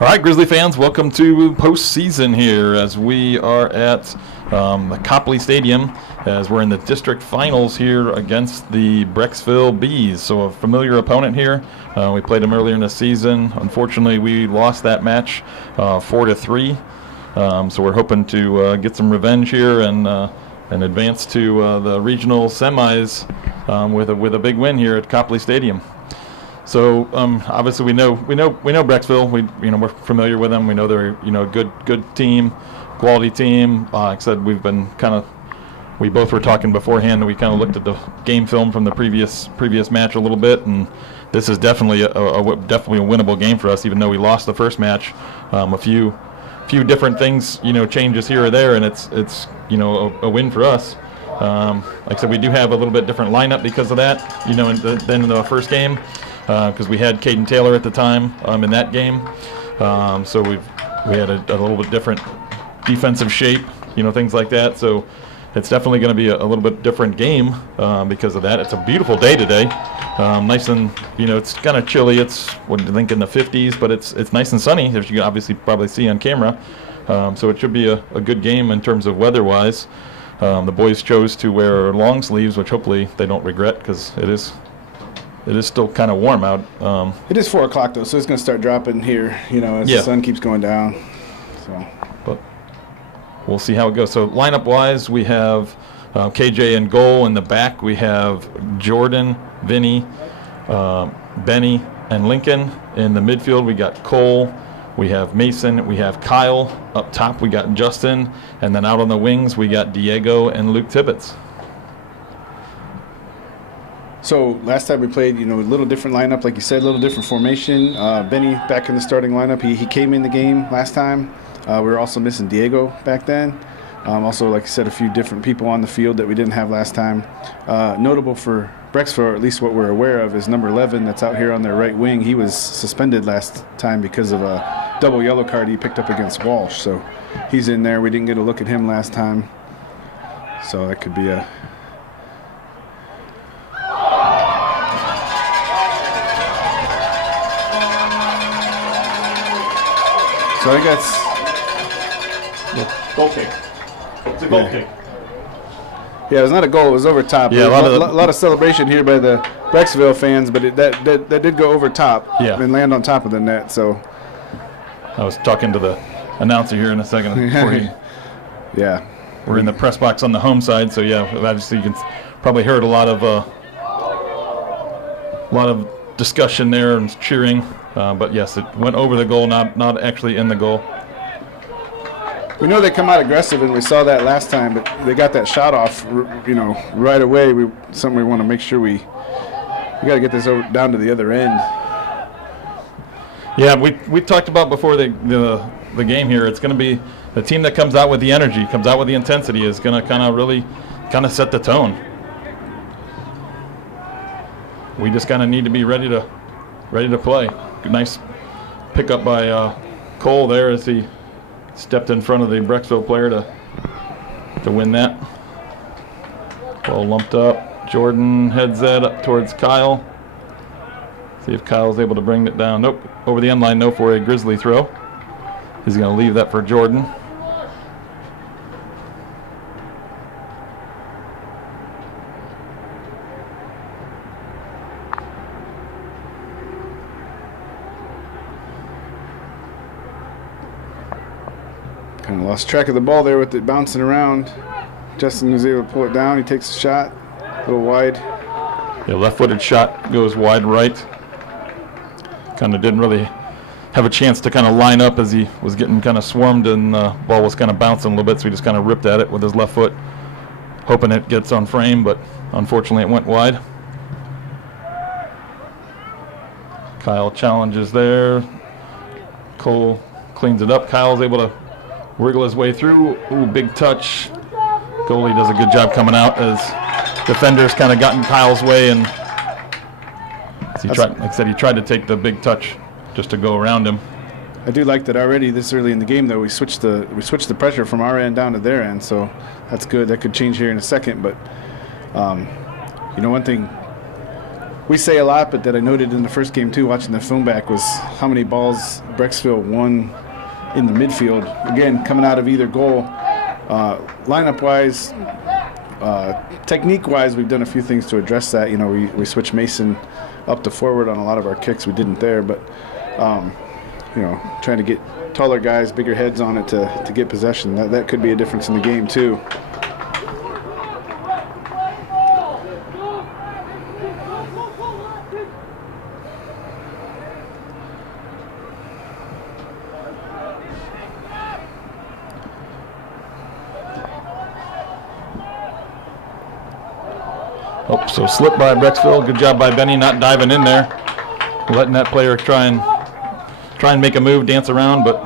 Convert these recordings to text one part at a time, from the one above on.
All right, Grizzly fans, welcome to postseason here as we are at the Copley Stadium as we're in the district finals here against the Brecksville Bees. So a familiar opponent here. We played them earlier in the season. Unfortunately, we lost that match 4-3. So we're hoping to get some revenge here and advance to the regional semis with a big win here at Copley Stadium. So obviously we know Brecksville. We're familiar with them. We know they're a good team, quality team. Like I said, we both were talking beforehand, and we kind of looked at the game film from the previous match a little bit, and this is definitely a winnable game for us. Even though we lost the first match, a few different things changes here or there, and it's a win for us. Like I said, we do have a little bit different lineup because of that, than in the first game. Because we had Caden Taylor at the time in that game, so we had a little bit different defensive shape, things like that. So it's definitely going to be a little bit different game because of that. It's a beautiful day today, nice and it's kind of chilly. It's what do you think, in the 50s, but it's nice and sunny, as you can obviously probably see on camera. So it should be a good game in terms of weather-wise. The boys chose to wear long sleeves, which hopefully they don't regret because it is still kind of warm out. It is 4 o'clock, though, so it's going to start dropping here, as the sun keeps going down. So, but we'll see how it goes. So lineup-wise, we have KJ in goal. In the back, we have Jordan, Vinny, Benny, and Lincoln. In the midfield, we got Cole. We have Mason. We have Kyle. Up top, we got Justin. And then out on the wings, we got Diego and Luke Tibbetts. So last time we played, a little different lineup, like you said, a little different formation. Benny back in the starting lineup. He came in the game last time. We were also missing Diego back then. Also, like I said, a few different people on the field that we didn't have last time. Notable for Brecksville, or at least what we're aware of, is number 11 that's out here on their right wing. He was suspended last time because of a double yellow card he picked up against Walsh. So he's in there. We didn't get a look at him last time. So that could be a... So I think that's goal kick. It's a goal kick. Yeah, it was not a goal. It was over top. Yeah, a lot of celebration here by the Brecksville fans, but that did go over top and land on top of the net. So I was talking to the announcer here in a second. Yeah. We're in the press box on the home side, so yeah, obviously you can probably heard a lot of discussion there and cheering. But yes, it went over the goal, not actually in the goal. We know they come out aggressive, and we saw that last time, but they got that shot off, right away. Something we want to make sure we got to get this down to the other end. Yeah, we talked about before the game here. It's going to be the team that comes out with the energy, comes out with the intensity, is going to kind of set the tone. We just kind of need to be ready to play. Nice pickup by Cole there as he stepped in front of the Brecksville player to win that. Ball lumped up. Jordan heads that up towards Kyle. See if Kyle's able to bring it down. Nope. Over the end line, no, for a Grizzly throw. He's going to leave that for Jordan. Kind of lost track of the ball there with it bouncing around. Justin was able to pull it down. He takes a shot, a little wide. Yeah, left-footed shot goes wide right. Kind of didn't really have a chance to kind of line up as he was getting kind of swarmed, and the ball was kind of bouncing a little bit, so he just kind of ripped at it with his left foot, hoping it gets on frame, but unfortunately it went wide. Kyle challenges there. Cole cleans it up. Kyle's able to wriggle his way through. Ooh, big touch. Goalie does a good job coming out as defenders kind of got in Kyle's way, and like I said, he tried to take the big touch just to go around him. I do like that already this early in the game, though. We switched the pressure from our end down to their end, so that's good. That could change here in a second, but one thing we say a lot, but that I noted in the first game too, watching the film back, was how many balls Brecksville won in the midfield. Again, coming out of either goal. Lineup-wise, technique-wise, we've done a few things to address that. You know, we switched Mason up to forward on a lot of our kicks. We didn't there, but you know, trying to get taller guys, bigger heads on it to get possession. That could be a difference in the game too. Oh, so slip by Brecksville. Good job by Benny not diving in there, letting that player try and make a move, dance around, but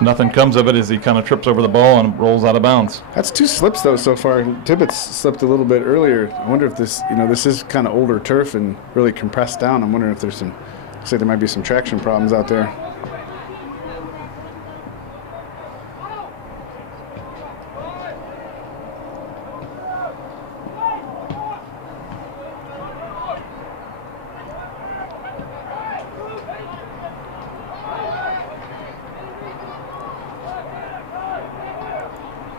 nothing comes of it as he kind of trips over the ball and rolls out of bounds. That's 2 slips though so far. Tibbetts slipped a little bit earlier. I wonder if this, you know, this is kind of older turf and really compressed down. I'm wondering if there's some, say there might be some traction problems out there.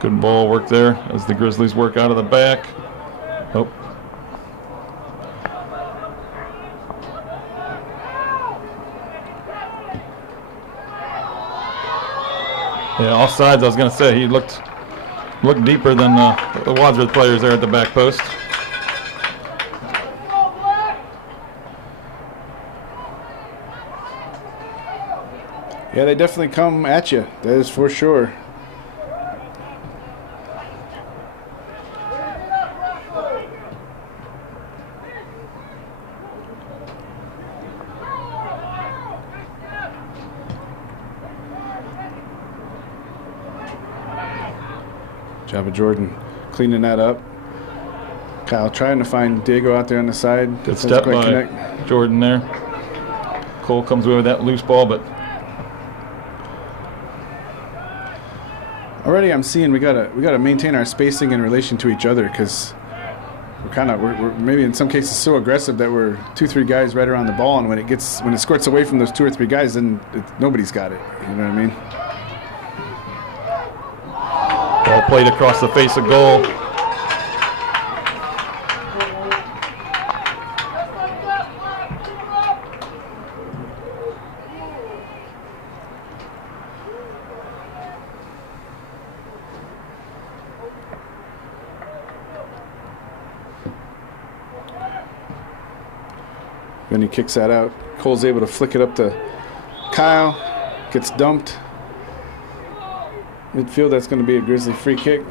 Good ball work there as the Grizzlies work out of the back. Oh. Yeah, off sides, I was going to say. He looked deeper than the Wadsworth players there at the back post. Yeah, they definitely come at you. That is for sure. Job of Jordan cleaning that up. Kyle trying to find Diego out there on the side. Good step by Jordan there. Cole comes away with that loose ball, but already I'm seeing we gotta maintain our spacing in relation to each other, because we're maybe in some cases so aggressive that we're 2-3 guys right around the ball, and when it squirts away from those 2 or 3 guys, then nobody's got it. You know what I mean? ball played across the face of goal. Then he kicks that out. Cole's able to flick it up to Kyle. Gets dumped. Midfield, that's going to be a Grizzly free kick.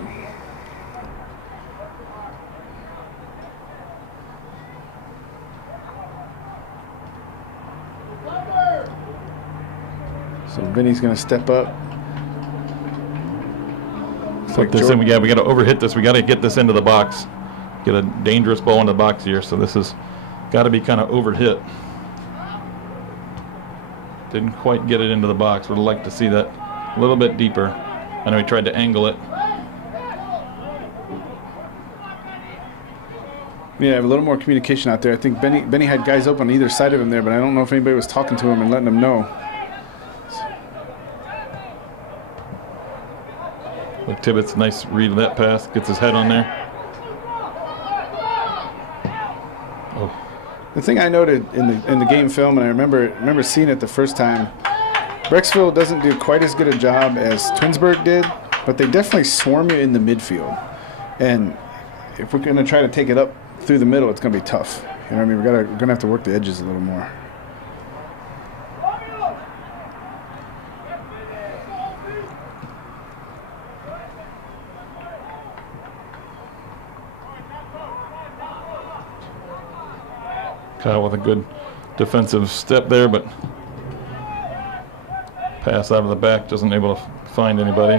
So Vinny's going to step up. Put this in. We got to overhit this. We got to get this into the box. Get a dangerous ball in the box here. So this is got to be kind of overhit. Didn't quite get it into the box. Would have liked to see that a little bit deeper. I know he tried to angle it. Yeah, a little more communication out there. I think Benny had guys open on either side of him there, but I don't know if anybody was talking to him and letting him know. Look, Tibbetts, nice read of that pass. Gets his head on there. Oh. The thing I noted in the game film, and I remember seeing it the first time, Brecksville doesn't do quite as good a job as Twinsburg did, but they definitely swarm you in the midfield. And if we're going to try to take it up through the middle, it's going to be tough. You know what I mean? We're going to have to work the edges a little more. Kyle with a good defensive step there, but pass out of the back, doesn't able to find anybody.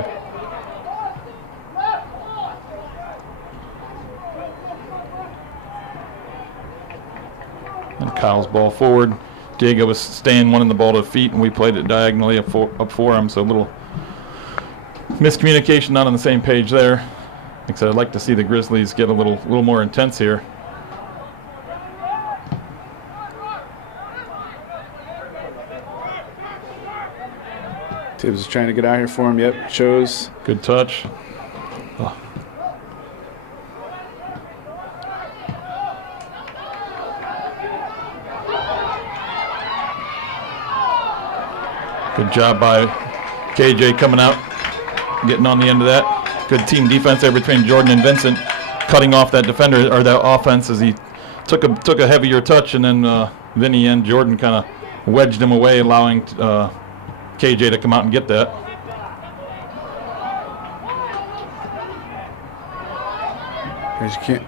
And Kyle's ball forward. Diego was staying one in the ball to feet, and we played it diagonally up for him, so a little miscommunication, not on the same page there. Like I said, I'd like to see the Grizzlies get a little more intense here. Tibbs is trying to get out here for him. Yep, shows. Good touch. Oh. Good job by KJ coming out, getting on the end of that. Good team defense there between Jordan and Vincent, cutting off that defender or that offense as he took a heavier touch, and then Vinny and Jordan kind of wedged him away, allowing KJ to come out and get that. Because you can't.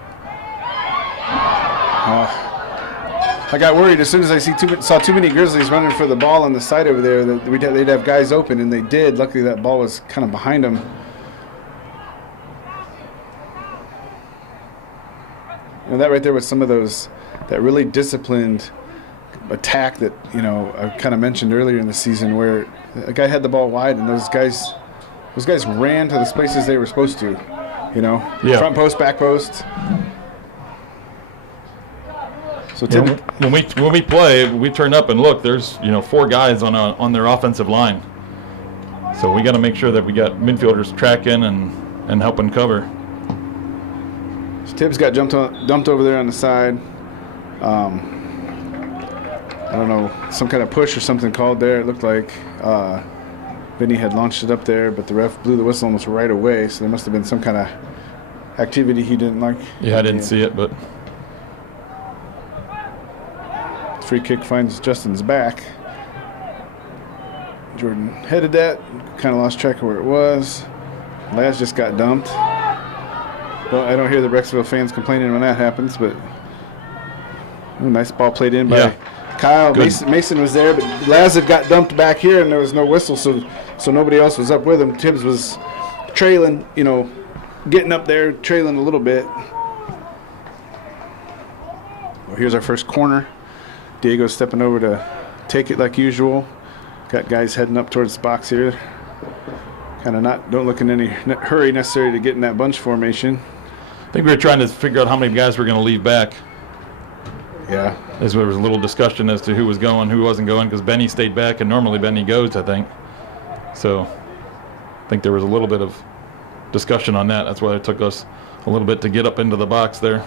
I got worried as soon as I saw too many Grizzlies running for the ball on the side over there that they'd have guys open, and they did. Luckily, that ball was kind of behind them. And that right there was some of that really disciplined attack that, I kind of mentioned earlier in the season, where a guy had the ball wide and those guys ran to the places they were supposed to, Yeah. Front post, back post. So when we play, we turn up and look. There's 4 guys on their offensive line, so we got to make sure that we got midfielders tracking and helping cover. So Tibbs got dumped over there on the side. I don't know, some kind of push or something called there. It looked like Vinny had launched it up there, but the ref blew the whistle almost right away. So there must have been some kind of activity he didn't like. Yeah, I didn't see it, but. Free kick finds Justin's back. Jordan headed that, kind of lost track of where it was. Laz just got dumped. Well, I don't hear the Brecksville fans complaining when that happens, but nice ball played in by Kyle. Mason was there, but Laz had got dumped back here, and there was no whistle, so nobody else was up with him. Tibbs was trailing, getting up there, trailing a little bit. Well, here's our first corner. Diego's stepping over to take it like usual. Got guys heading up towards the box here. Kind of don't look in any hurry necessary to get in that bunch formation. I think we were trying to figure out how many guys we're going to leave back. Yeah. There was a little discussion as to who was going, who wasn't going, because Benny stayed back, and normally Benny goes, I think. So I think there was a little bit of discussion on that. That's why it took us a little bit to get up into the box there.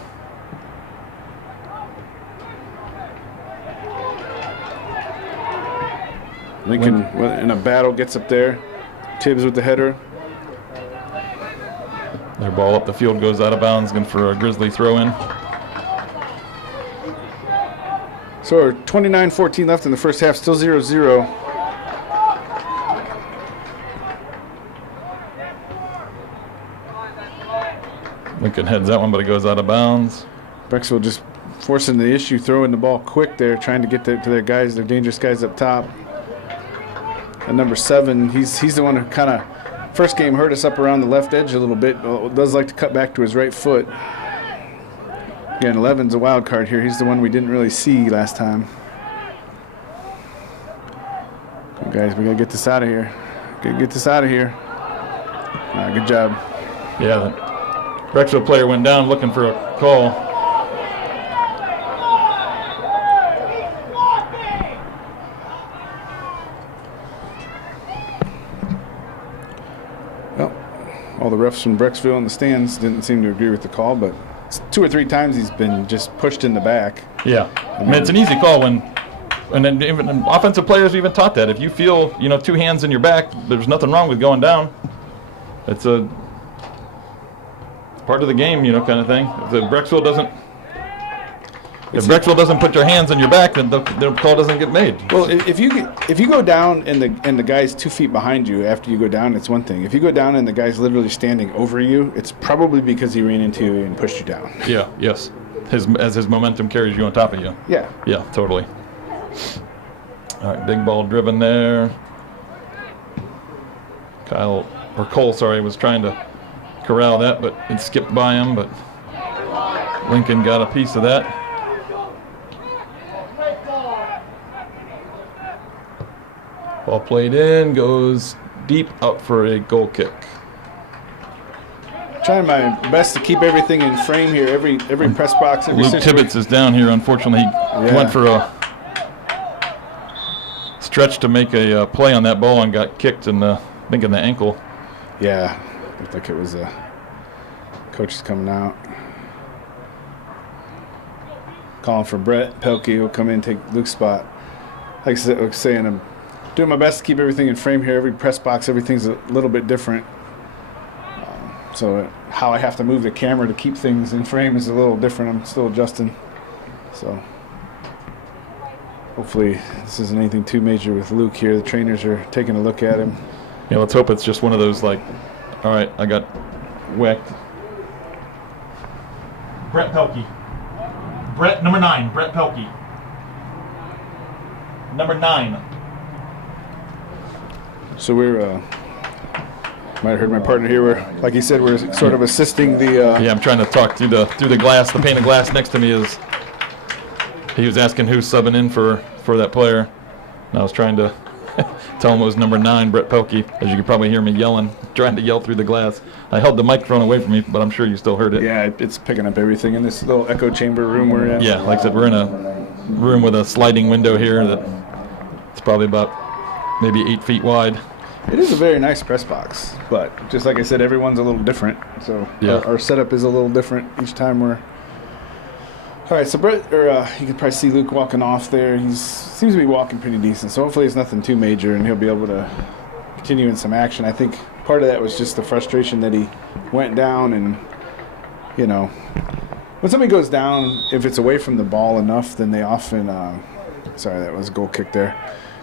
Lincoln in a battle gets up there. Tibbs with the header. Their ball up the field goes out of bounds, going for a Grizzly throw-in. So 29-14 left in the first half, still 0-0. Lincoln heads that one, but it goes out of bounds. Brecksville just forcing the issue, throwing the ball quick there, trying to get to their guys, their dangerous guys up top. And number 7, he's the one who kind of first game hurt us up around the left edge a little bit. Does like to cut back to his right foot. Again, 11's a wild card here. He's the one we didn't really see last time. Come guys, we gotta get this out of here. Get this out of here. All right, good job. Yeah, the Brecksville player went down looking for a call. All the refs from Brecksville in the stands didn't seem to agree with the call, but 2 or 3 times he's been just pushed in the back. Yeah, I mean, it's an easy call and then even offensive players even taught that. If you feel, 2 hands in your back, there's nothing wrong with going down. It's a part of the game, kind of thing. If Brecksville doesn't put your hands on your back, then the call doesn't get made. Well, if you go down and the guy's 2 feet behind you after you go down, it's one thing. If you go down and the guy's literally standing over you, it's probably because he ran into you and pushed you down. Yeah. Yes. As his momentum carries you on top of you. Yeah. Yeah. Totally. All right. Big ball driven there. Cole, was trying to corral that, but it skipped by him. But Lincoln got a piece of that. Ball played in, goes deep, out for a goal kick. Trying my best to keep everything in frame here, every press box. Luke Tibbetts is down here, unfortunately. He went for a stretched to make a play on that ball and got kicked in the, I think, in the ankle. Yeah, looked like it was a coach is coming out. Calling for Brett Pelkey. He'll come in and take Luke's spot. Like I was saying, I'm doing my best to keep everything in frame here. Every press box, everything's a little bit different. So how I have to move the camera to keep things in frame is a little different. I'm still adjusting. So hopefully this isn't anything too major with Luke here. The trainers are taking a look at him. Yeah, let's hope it's just one of those, like, all right, I got whacked. Brett Pelkey. Brett, number 9, Brett Pelkey. Number 9. So we're, might have heard my partner here. We're, like he said, we're sort of assisting the. Yeah, I'm trying to talk through the glass. The pane of glass next to me is. He was asking who's subbing in for that player, and I was trying to tell him it was number 9, Brett Pelkey. As you can probably hear me yelling, trying to yell through the glass. I held the microphone away from me, but I'm sure you still heard it. Yeah, it's picking up everything in this little echo chamber room we're in. Yeah, like I said, we're in a room with a sliding window here that it's probably about maybe 8 feet wide. It is a very nice press box, but just like I said, everyone's a little different. So yeah. Our setup is a little different each time we're. All right, so Brett, you can probably see Luke walking off there. He seems to be walking pretty decent, so hopefully it's nothing too major, and he'll be able to continue in some action. I think part of that was just the frustration that he went down, and you know, when somebody goes down, if it's away from the ball enough, then they often. Sorry, that was a goal kick there.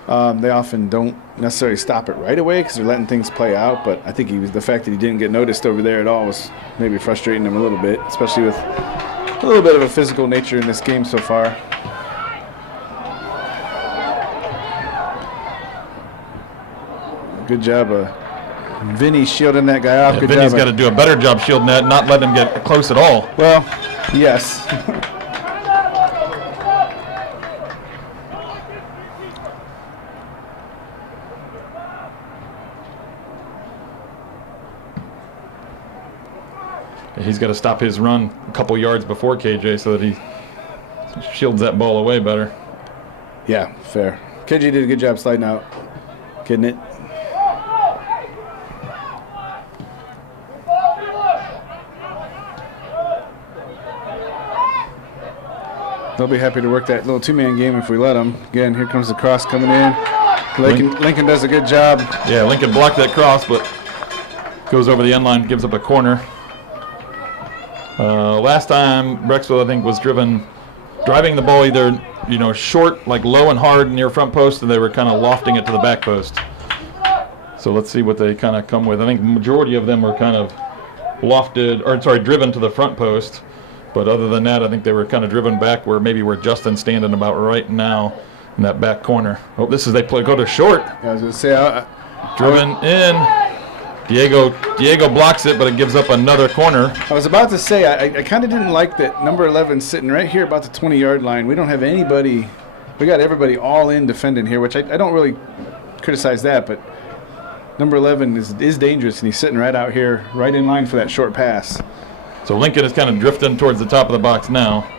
They often don't necessarily stop it right away because they're letting things play out. But I think the fact that he didn't get noticed over there at all was maybe frustrating him a little bit, especially with a little bit of a physical nature in this game so far. Good job, Vinny shielding that guy off. Yeah, Good Vinny's job. got to do a better job shielding that, not letting him get close at all. Well, yes. He's got to stop his run a couple yards before KJ so that he shields that ball away better. Yeah, fair. KJ did a good job sliding out, getting it. They'll be happy to work that little two-man game if we let them. Again, here comes the cross coming in. Lincoln does a good job. Yeah, Lincoln blocked that cross, but goes over the end line, gives up a corner. Last time, Brecksville, I think, was driving the ball either, short, like low and hard near front post, and they were kind of lofting it to the back post. So let's see what they kind of come with. I think the majority of them were kind of driven to the front post. But other than that, I think they were kind of driven back where Justin's standing about right now in that back corner. Oh, go to short. I was going to say, driven in. Diego blocks it, but it gives up another corner. I was about to say, I kind of didn't like that number 11 sitting right here about the 20-yard line. We don't have anybody. We got everybody all in defending here, which I don't really criticize that, but number 11 is dangerous, and he's sitting right out here, right in line for that short pass. So Lincoln is kind of drifting towards the top of the box now,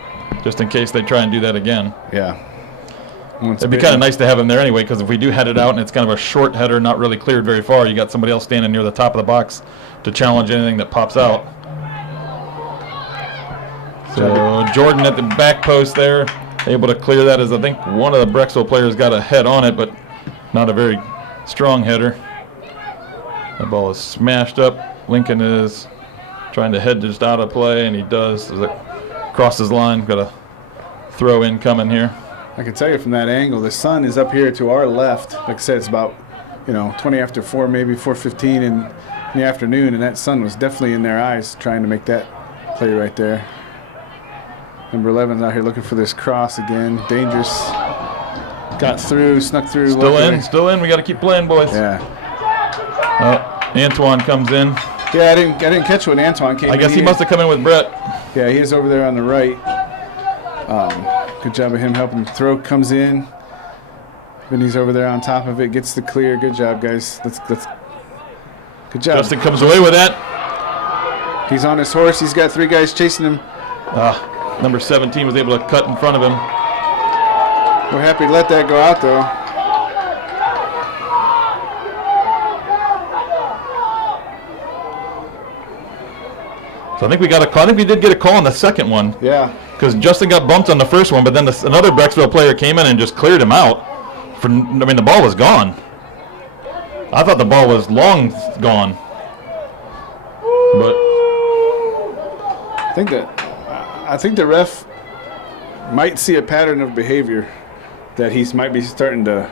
just in case they try and do that again. Yeah. It'd be kind of nice to have him there anyway, because if we do head it out and it's kind of a short header, not really cleared very far, you got somebody else standing near the top of the box to challenge anything that pops out. So Jordan at the back post there, able to clear that, as I think one of the Brecksville players got a head on it, but not a very strong header. That ball is smashed up. Lincoln is trying to head just out of play, and he does. As it crosses line, got a throw in coming here. I can tell you from that angle, the sun is up here to our left. Like I said, it's about 20 after 4, maybe 4:15 in the afternoon, and that sun was definitely in their eyes trying to make that play right there. Number 11's out here looking for this cross again. Dangerous. Got through, snuck through. Still in. We got to keep playing, boys. Yeah. Antoine comes in. Yeah, I didn't catch when Antoine came in. I guess he must have come in with Brett. Yeah, he is over there on the right. Good job of him helping throw. Comes in. Vinny's over there on top of it. Gets the clear. Good job, guys. Let's. Good job. Justin comes away with that. He's on his horse. He's got 3 guys chasing him. Number 17 was able to cut in front of him. We're happy to let that go out, though. So I think we got a call. I think we did get a call on the second one. Yeah. Because Justin got bumped on the first one, but then another Brecksville player came in and just cleared him out. The ball was gone. I thought the ball was long gone. But I think the ref might see a pattern of behavior that he might be starting to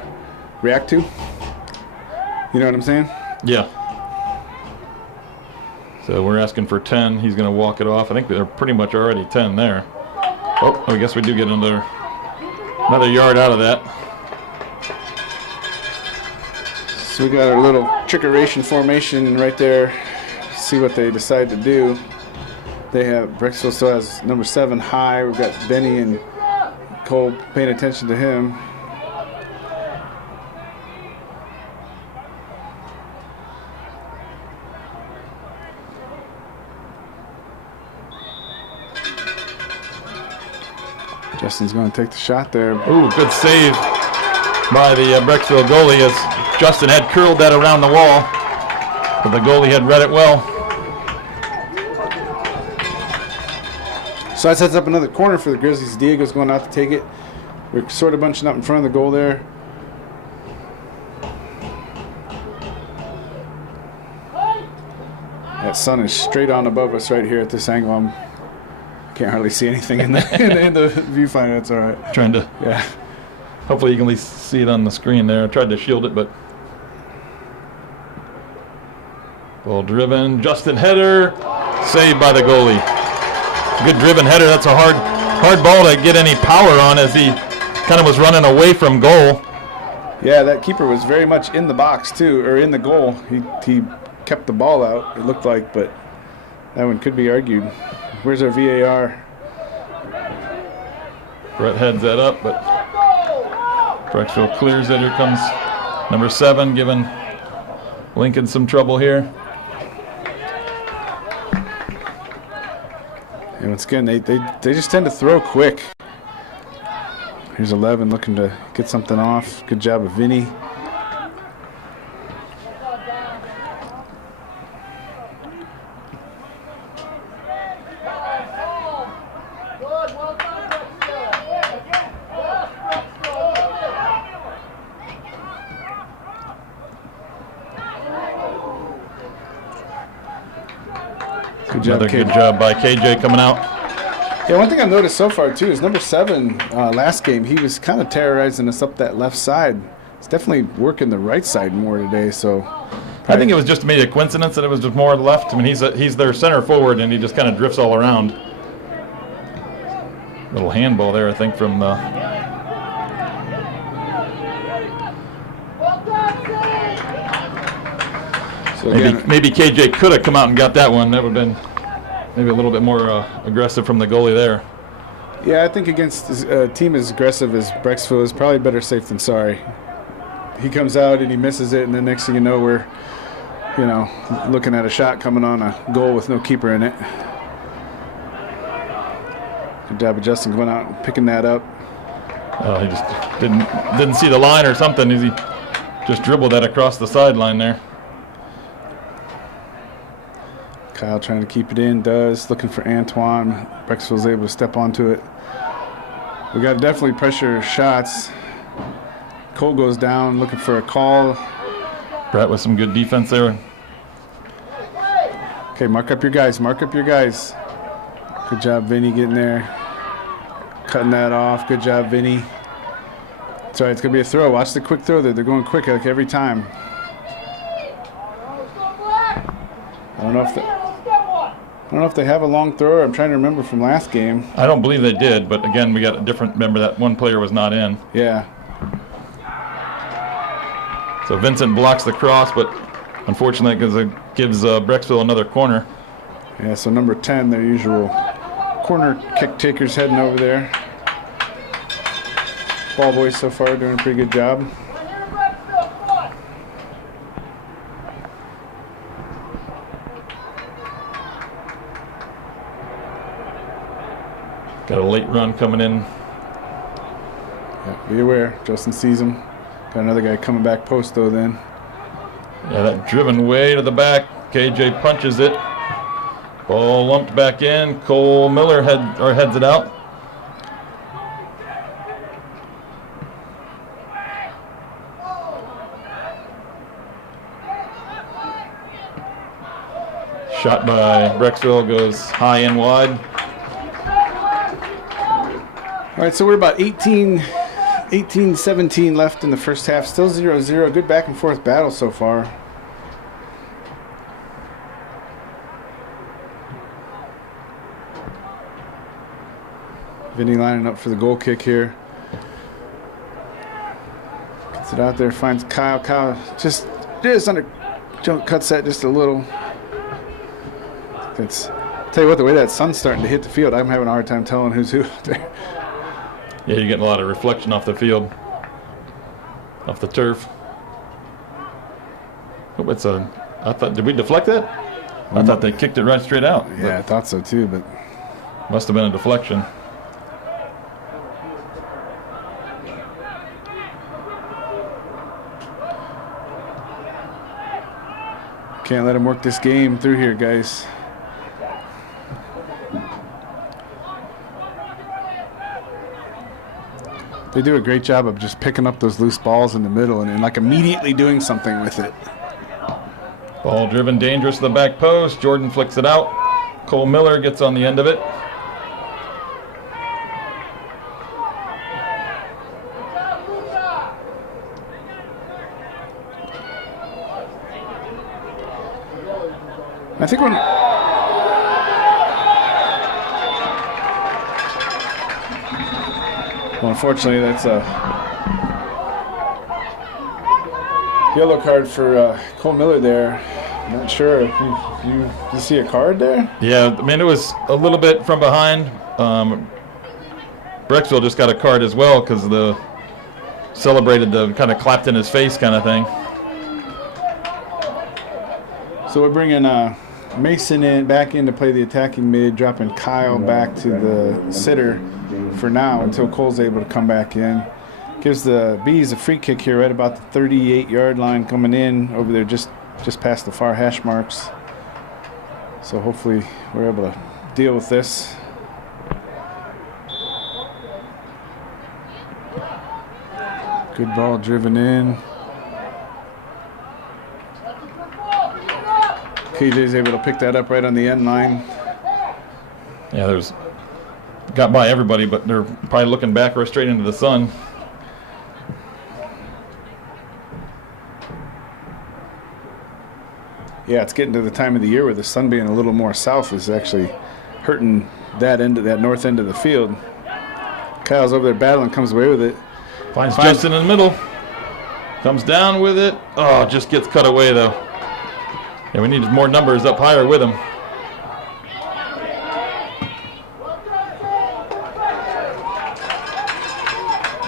react to. You know what I'm saying? Yeah. So we're asking for 10. He's going to walk it off. I think they're pretty much already 10 there. Oh, I guess we do get another yard out of that. So we got our little trickeration formation right there. See what they decide to do. They have Brecksville still has number 7 high. We've got Benny and Cole paying attention to him. Justin's going to take the shot there. Ooh, good save by the Brecksville goalie as Justin had curled that around the wall, but the goalie had read it well. So that sets up another corner for the Grizzlies. Diego's going out to take it. We're sort of bunching up in front of the goal there. That sun is straight on above us right here at this angle. Can't hardly see anything in the, in the viewfinder. That's all right. Trying to. Yeah. Hopefully you can at least see it on the screen there. I tried to shield it, but. Ball driven. Justin header. Saved by the goalie. Good driven header. That's a hard ball to get any power on as he kind of was running away from goal. Yeah, that keeper was very much in the box too, or in the goal. He kept the ball out, it looked like, but that one could be argued. Where's our VAR? Brett heads that up, but Brecksville clears it. Here comes number 7, giving Lincoln some trouble here. And once again, they just tend to throw quick. Here's 11 looking to get something off. Good job of Vinny. Another good job by KJ coming out. Yeah, one thing I've noticed so far, too, is number 7 last game, he was kind of terrorizing us up that left side. He's definitely working the right side more today, so. I think it was just maybe a coincidence that it was just more left. I mean, he's their center forward, and he just kind of drifts all around. Little handball there, I think, from the. So maybe KJ could have come out and got that one. That would have been maybe a little bit more aggressive from the goalie there. Yeah, I think against a team as aggressive as Brecksville is probably better safe than sorry. He comes out and he misses it, and then next thing you know, we're, looking at a shot coming on a goal with no keeper in it. Good job of Justin going out and picking that up. Oh, he just didn't see the line or something. He just dribbled that across the sideline there. Kyle trying to keep it in, looking for Antoine. Brecksville's able to step onto it. We got to definitely pressure shots. Cole goes down, looking for a call. Brett with some good defense there. Okay, mark up your guys. Good job, Vinny, getting there. Cutting that off. Good job, Vinny. That's right, it's going to be a throw. Watch the quick throw there. They're going quick like every time. I don't know if they have a long thrower. I'm trying to remember from last game. I don't believe they did, but again, we got a different. Remember that one player was not in. Yeah. So Vincent blocks the cross, but unfortunately, because it gives Brecksville another corner. Yeah. So number 10, their usual corner kick takers heading over there. Ball boys so far doing a pretty good job. Got a late run coming in. Yeah, be aware. Justin sees him. Got another guy coming back post, though, then. Yeah, that driven way to the back. KJ punches it. Ball lumped back in. Cole Miller heads it out. Shot by Brecksville goes high and wide. All right, so we're about 18-17 left in the first half. Still 0-0. Good back and forth battle so far. Vinny lining up for the goal kick here. Gets it out there, finds Kyle. Kyle just cuts that just a little. Tell you what, the way that sun's starting to hit the field, I'm having a hard time telling who's who out there. Yeah, you're getting a lot of reflection off the field, off the turf. Oh, did we deflect that? I thought they kicked it right straight out. Yeah, I thought so too, but Must have been a deflection. Can't let him work this game through here, guys. They do a great job of just picking up those loose balls in the middle and like immediately doing something with it. Ball driven dangerous to the back post. Jordan flicks it out. Cole Miller gets on the end of it. I think when well, unfortunately, that's a yellow card for Cole Miller there. I'm not sure if you see a card there? Yeah, I mean, it was a little bit from behind. Brecksville just got a card as well because celebrated the kind of clapped in his face kind of thing. So we're bringing Mason back in to play the attacking mid, dropping Kyle back to the sitter for now until Cole's able to come back in. Gives the Bees a free kick here right about the 38-yard line coming in over there just past the far hash marks. So hopefully we're able to deal with this. Good ball driven in. KJ's able to pick that up right on the end line. Yeah, got by everybody, but they're probably looking back right straight into the sun. Yeah, it's getting to the time of the year where the sun being a little more south is actually hurting that north end of the field. Kyle's over there battling, comes away with it. Finds Justin in the middle. Comes down with it. Oh, just gets cut away though. Yeah, we need more numbers up higher with him.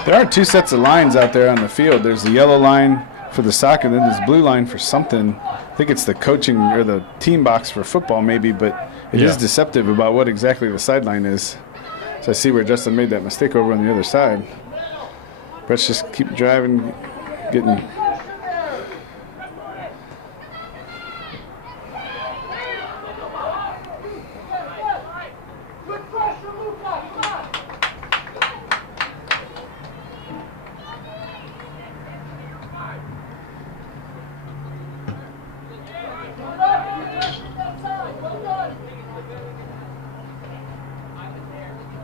There are two sets of lines out there on the field. There's the yellow line for the soccer, then there's blue line for something. I think it's the coaching or the team box for football maybe, but it is deceptive about what exactly the sideline is. So I see where Justin made that mistake over on the other side. Let's just keep driving, getting...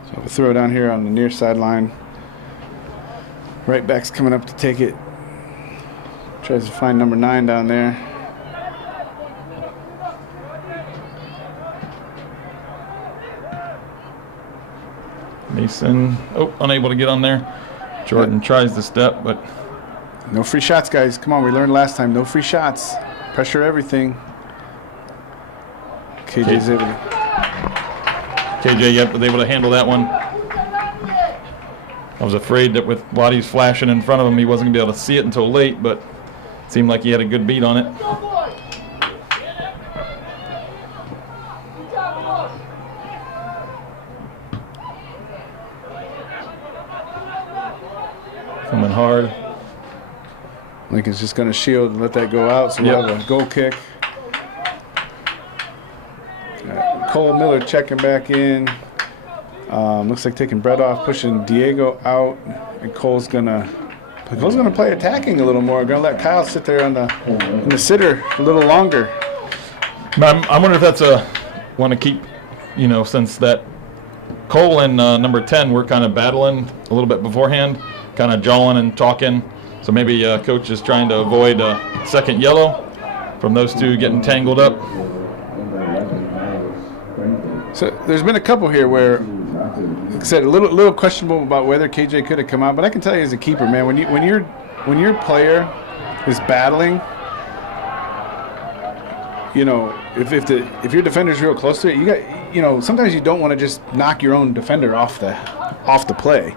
So we'll throw it down here on the near sideline. Right back's coming up to take it. Tries to find number 9 down there. Mason, unable to get on there. Jordan tries to step, but... No free shots, guys. Come on, we learned last time. No free shots. Pressure everything. KJ's able to... KJ, was able to handle that one. I was afraid that with Waddy's flashing in front of him, he wasn't going to be able to see it until late, but it seemed like he had a good beat on it. Coming hard. Lincoln's just going to shield and let that go out, so we'll have a goal kick. Cole Miller checking back in. Looks like taking Brett off, pushing Diego out, and Cole's gonna play attacking a little more. Gonna let Kyle sit there in the sitter a little longer. I wonder if that's want to keep, since that Cole and number 10 were kind of battling a little bit beforehand, kind of jawing and talking. So maybe coach is trying to avoid a second yellow from those two getting tangled up. So there's been a couple here where, like I said, a little questionable about whether KJ could have come out. But I can tell you as a keeper, man, when your player is battling, if your defender's real close to it, you got, sometimes you don't want to just knock your own defender off the play.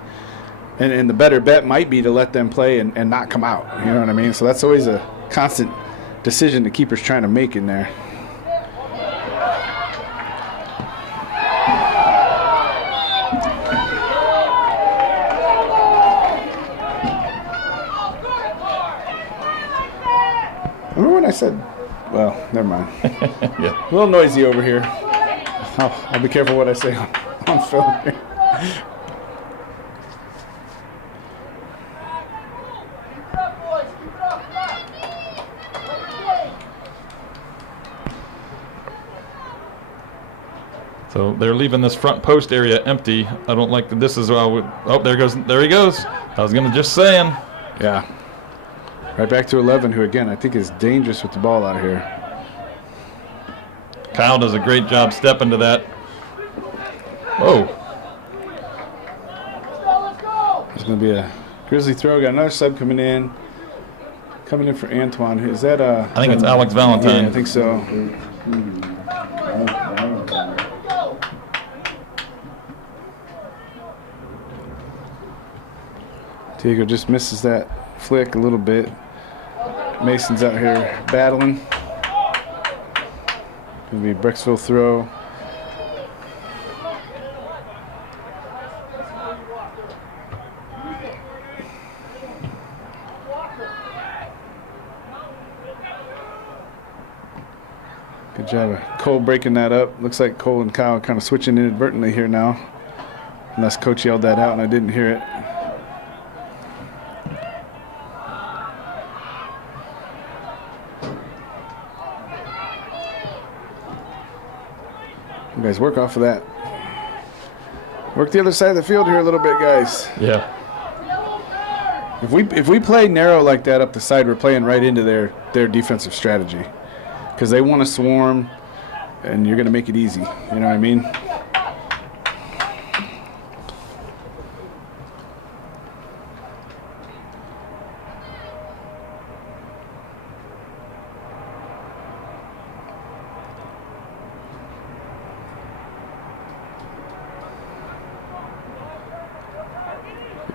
And the better bet might be to let them play and not come out. You know what I mean? So that's always a constant decision the keeper's trying to make in there. Remember when I said, well, never mind. Yeah. A little noisy over here. I'll be careful what I say on film here. So they're leaving this front post area empty. I don't like that. This is there he goes. I was gonna just saying. Yeah. Right back to 11, who again I think is dangerous with the ball out here. Kyle does a great job stepping to that. Oh. There's gonna be a Grizzly throw. Got another sub coming in. Coming in for Antoine. Is that I think it's Alex Valentine. Yeah, I think so. Diego just misses that flick a little bit. Mason's out here battling. Gonna be a Brecksville throw. Good job of Cole breaking that up. Looks like Cole and Kyle are kind of switching inadvertently here now. Unless coach yelled that out and I didn't hear it. You guys work off of that. Work the other side of the field here a little bit, guys. Yeah. If we play narrow like that up the side, we're playing right into their defensive strategy. Because they want to swarm, and you're going to make it easy. You know what I mean?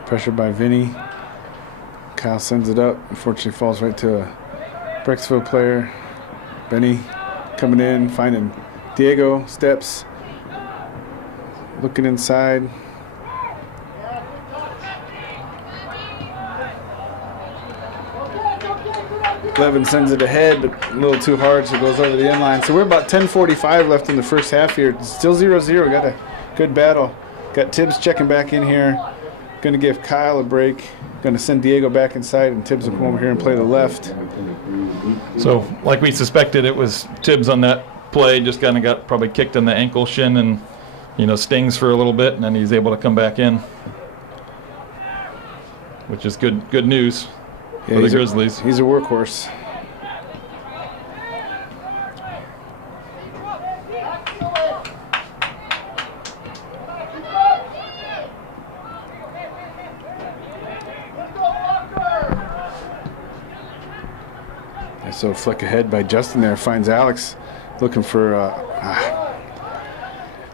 Pressure by Vinny. Kyle sends it up. Unfortunately, falls right to a Brecksville player. Benny coming in, finding Diego. Steps. Looking inside. Levin sends it ahead, but a little too hard, so it goes over the end line. So we're about 10:45 left in the first half here. Still 0-0. Got a good battle. Got Tibbs checking back in here. Going to give Kyle a break. Going to send Diego back inside, and Tibbs will come over here and play the left. So, like we suspected, it was Tibbs on that play. Just kind of got probably kicked in the ankle, shin, and stings for a little bit, and then he's able to come back in, which is good news for the Grizzlies. He's a workhorse. So flick ahead by Justin there, finds Alex looking for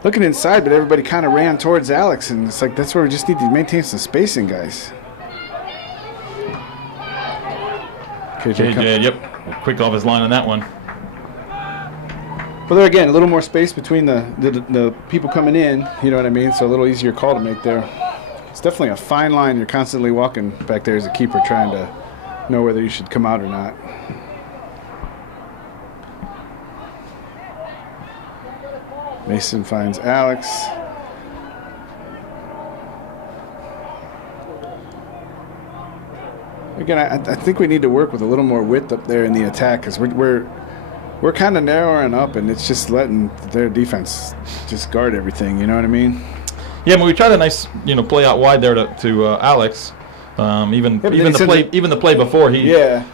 looking inside, but everybody kind of ran towards Alex, and it's like that's where we just need to maintain some spacing, guys. KJ, yep, quick off his line on that one. Well, there again, a little more space between the people coming in, you know what I mean? So a little easier call to make there. It's definitely a fine line. You're constantly walking back there as a keeper trying to know whether you should come out or not. Mason finds Alex. Again, I think we need to work with a little more width up there in the attack because we're kind of narrowing up, and it's just letting their defense just guard everything. You know what I mean? Yeah, but we tried a nice, play out wide there to Alex. Even the play before I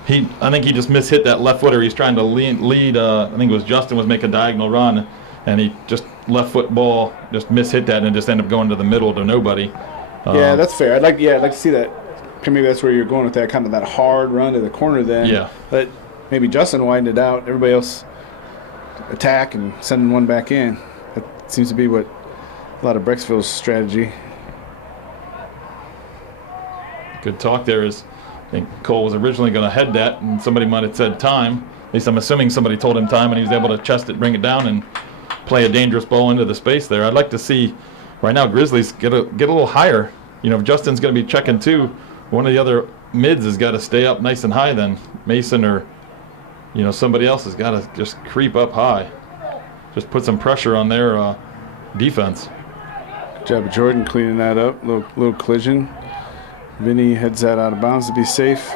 think he just mishit that left footer. He's trying to lead. I think it was Justin was making a diagonal run, and he just left foot ball just mishit that and just ended up going to the middle to nobody. Yeah, that's fair. I'd like to see that. Maybe that's where you're going with that kind of that hard run to the corner. Then but maybe Justin widened it out. Everybody else attack and sending one back in. That seems to be what a lot of Brecksville's strategy. Good talk there. I think Cole was originally going to head that, and somebody might have said time. At least I'm assuming somebody told him time, and he was able to chest it, bring it down, and play a dangerous ball into the space there. I'd like to see right now Grizzlies get a little higher. If Justin's going to be checking too, one of the other mids has got to stay up nice and high. Then Mason or somebody else has got to just creep up high. Just put some pressure on their defense. Good job of Jordan cleaning that up. Little collision. Vinny heads that out of bounds to be safe.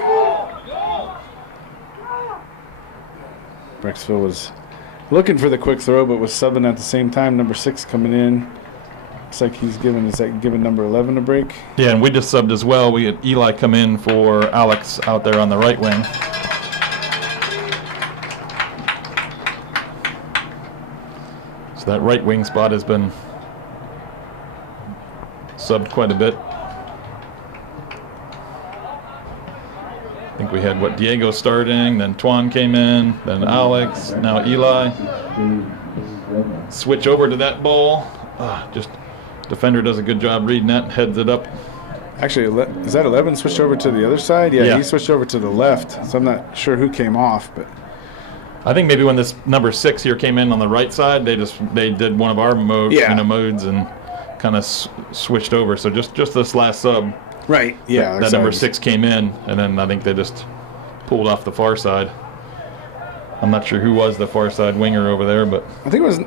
Brecksville was looking for the quick throw, but was subbing at the same time. Number 6 coming in. Looks like he's giving number 11 a break. Yeah, and we just subbed as well. We had Eli come in for Alex out there on the right wing. So that right wing spot has been subbed quite a bit. I think we had Diego starting, then Twan came in, then Alex, now Eli. Switch over to that ball. Defender does a good job reading that and heads it up. Actually, is that 11 switched over to the other side? Yeah, he switched over to the left, so I'm not sure who came off. But I think maybe when this number 6 here came in on the right side, they did one of our modes and kind of switched over. So just this last sub. Right, yeah. That number 6 came in, and then I think they just pulled off the far side. I'm not sure who was the far side winger over there, but I think it was.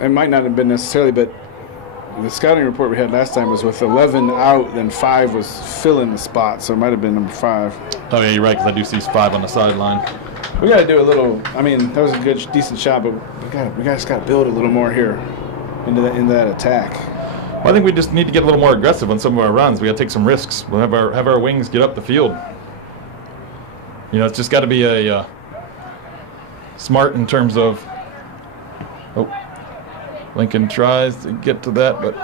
It might not have been necessarily, but the scouting report we had last time was with 11 out, then 5 was filling the spot, so it might have been number 5. Oh yeah, you're right, because I do see 5 on the sideline. We got to do a little. I mean, that was a decent shot, but we guys got to build a little more here into that attack. Well, I think we just need to get a little more aggressive on some of our runs. We got to take some risks. We'll have our wings get up the field. It's just got to be a smart in terms of. Lincoln tries to get to that, but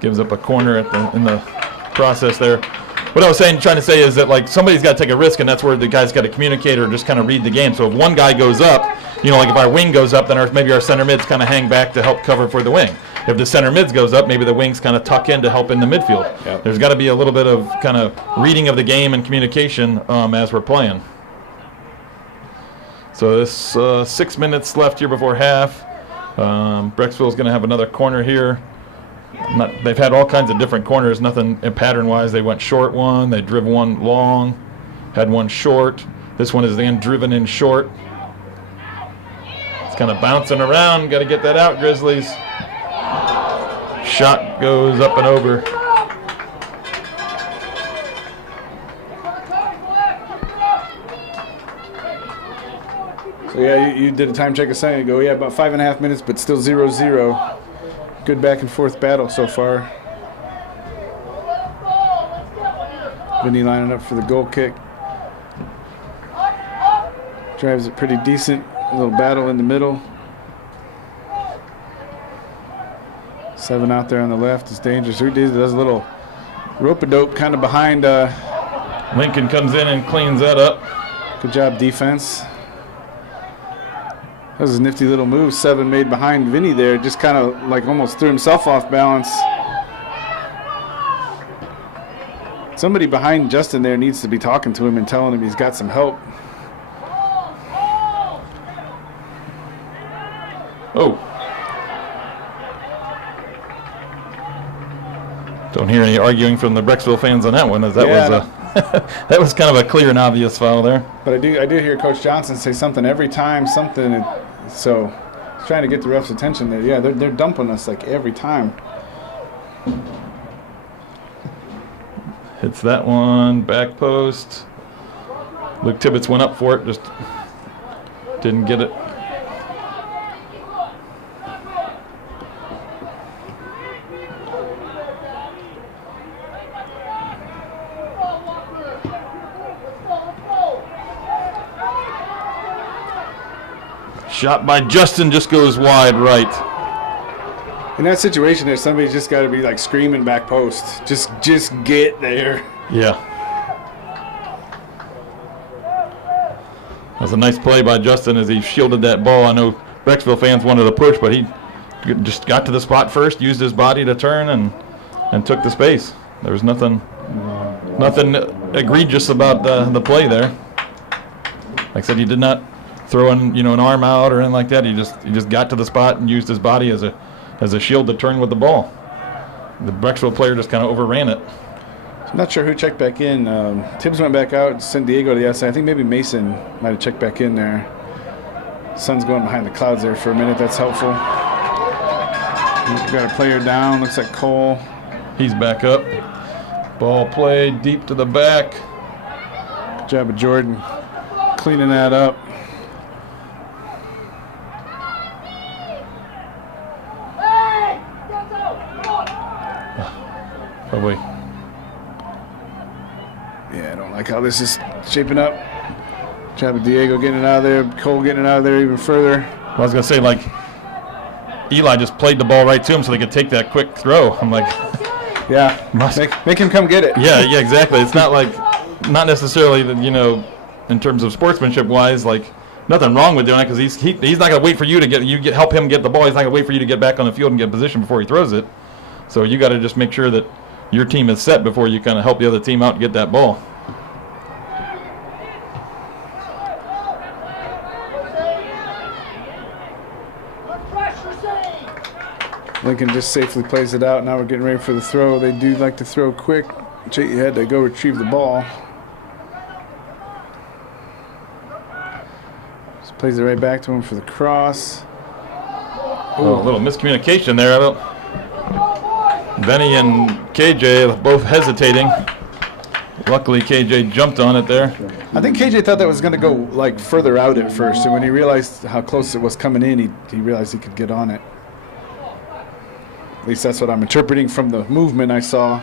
gives up a corner in the process there. What I was trying to say is that somebody's got to take a risk, and that's where the guys got to communicate or just kind of read the game. So if one guy goes up, if our wing goes up, then maybe our center mids kind of hang back to help cover for the wing. If the center mids goes up, maybe the wings kind of tuck in to help in the midfield. Yep. There's got to be a little bit of kind of reading of the game and communication as we're playing. So this 6 minutes left here before half. Brecksville's going to have another corner here. They've had all kinds of different corners, nothing pattern-wise. They went short one, they driven one long, had one short. This one is then driven in short. It's kind of bouncing around. Got to get that out, Grizzlies. Shot goes up and over. So yeah, you did a time check a second ago. Yeah, about 5.5 minutes, but still 0-0. Good back and forth battle so far. Vinny lining up for the goal kick. Drives it pretty decent. A little battle in the middle. 7 out there on the left is dangerous. Who does a little rope-a-dope kind of behind. Lincoln comes in and cleans that up. Good job defense. That was a nifty little move. 7 made behind Vinny there. Just kind of almost threw himself off balance. Somebody behind Justin there needs to be talking to him and telling him he's got some help. Oh. Don't hear any arguing from the Brecksville fans on that one, as that was that was kind of a clear and obvious foul there. But I do hear Coach Johnson say something every time, something. So trying to get the ref's attention there. Yeah, they're dumping us like every time. Hits that one, back post. Luke Tibbetts went up for it, just didn't get it. Shot by Justin just goes wide right. In that situation there, somebody's just got to be like screaming back post. Just get there. Yeah. That was a nice play by Justin as he shielded that ball. I know Brecksville fans wanted to push, but he just got to the spot first, used his body to turn, and took the space. There was nothing egregious about the play there. Like I said, he did not throw an arm out or anything like that. He just got to the spot and used his body as a shield to turn with the ball. The Brecksville player just kind of overran it. I'm not sure who checked back in. Tibbs went back out, sent Diego to the outside. I think maybe Mason might have checked back in there. Sun's going behind the clouds there for a minute. That's helpful. We've got a player down. Looks like Cole. He's back up. Ball played deep to the back. Good job of Jordan cleaning that up. Probably. Yeah, I don't like how this is shaping up. Job of Diego getting it out of there. Cole getting it out of there even further. I was going to say, like, Eli just played the ball right to him so they could take that quick throw. I'm like, yeah, make him come get it. Yeah, exactly. It's not not necessarily, in terms of sportsmanship-wise, like, nothing wrong with doing it because he's not going to wait for you to help him get the ball. He's not going to wait for you to get back on the field and get in position before he throws it. So you got to just make sure that your team is set before you kind of help the other team out to get that ball. Lincoln just safely plays it out. Now we're getting ready for the throw. They do like to throw quick. You had to go retrieve the ball. Just plays it right back to him for the cross. Oh, a little miscommunication there. Benny and KJ both hesitating. Luckily, KJ jumped on it there. I think KJ thought that was going to go like further out at first, and when he realized how close it was coming in, he realized he could get on it. At least that's what I'm interpreting from the movement I saw.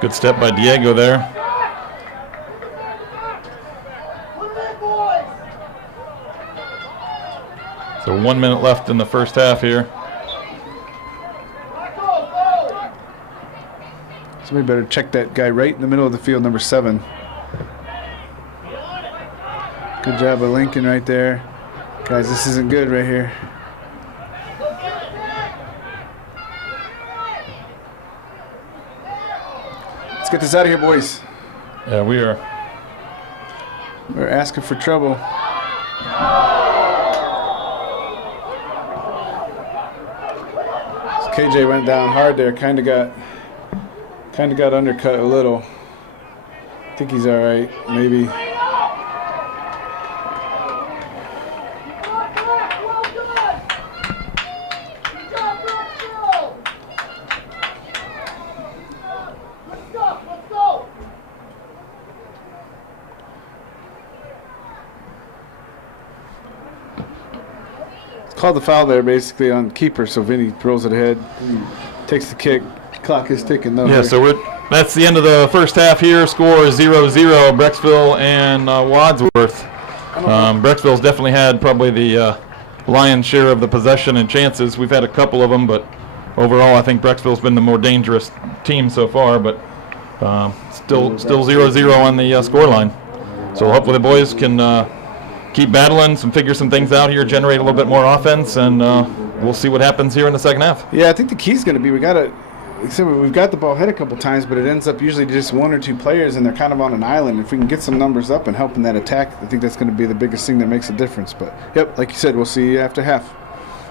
Good step by Diego there. So 1 minute left in the first half here. Somebody better check that guy right in the middle of the field, number 7. Good job of Lincoln right there. Guys, this isn't good right here. Let's get this out of here, boys. Yeah, we are. We're asking for trouble. So KJ went down hard there. Kind of got undercut a little. I think he's all right. Maybe. Called the foul there basically on keeper, so Vinny throws it ahead, takes the kick. Clock is ticking though. Yeah, so that's the end of the first half here. Score is 0-0, Brecksville and Wadsworth. Brecksville's definitely had probably the lion's share of the possession and chances. We've had a couple of them, but overall I think Brecksville's been the more dangerous team so far, but still 0-0 on the scoreline. So hopefully the boys can keep battling, figure some things out here, generate a little bit more offense, and we'll see what happens here in the second half. Yeah, I think the key's going to be we got to said, we've got the ball hit a couple times, but it ends up usually just one or two players, and they're kind of on an island. If we can get some numbers up and help in that attack, I think that's going to be the biggest thing that makes a difference. But, yep, like you said, we'll see you after half.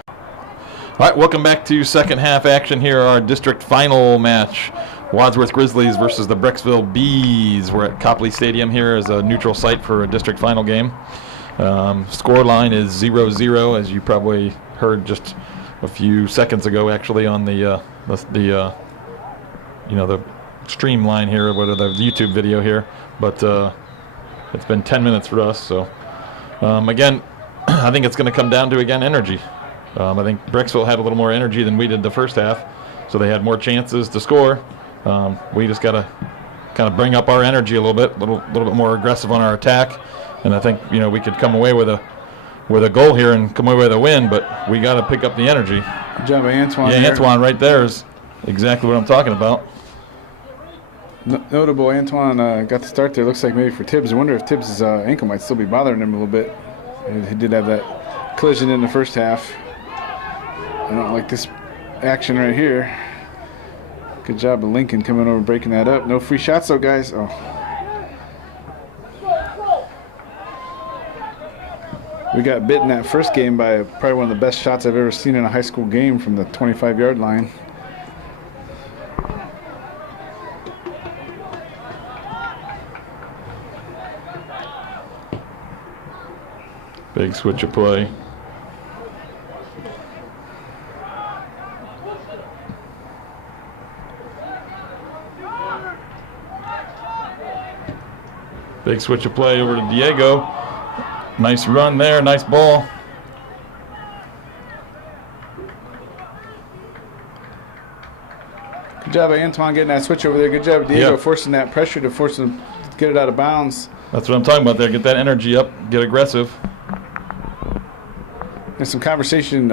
All right, welcome back to second half action here, our district final match. Wadsworth Grizzlies versus the Brecksville Bees. We're at Copley Stadium here as a neutral site for a district final game. Score line is 0-0, as you probably heard just a few seconds ago, actually, on the stream line here, or the YouTube video here. But it's been 10 minutes for us, so again, I think it's going to come down to energy. I think Brecksville had a little more energy than we did the first half, so they had more chances to score. We just got to kind of bring up our energy a little bit more aggressive on our attack, and I think we could come away with a goal here and come away with a win. But we got to pick up the energy. Good job by Antoine. Yeah, Antoine right there is exactly what I'm talking about. Notable, Antoine got the start there. Looks like maybe for Tibbs. I wonder if Tibbs' ankle might still be bothering him a little bit. He did have that collision in the first half. I don't like this action right here. Good job of Lincoln coming over, breaking that up. No free shots though, guys. Oh. We got bitten that first game by probably one of the best shots I've ever seen in a high school game from the 25-yard line. Big switch of play. Big switch of play over to Diego. Nice run there, nice ball. Good job by Antoine getting that switch over there. Good job, Diego, Yep. forcing that pressure to force him to get it out of bounds. That's what I'm talking about there. Get that energy up, get aggressive. There's some conversation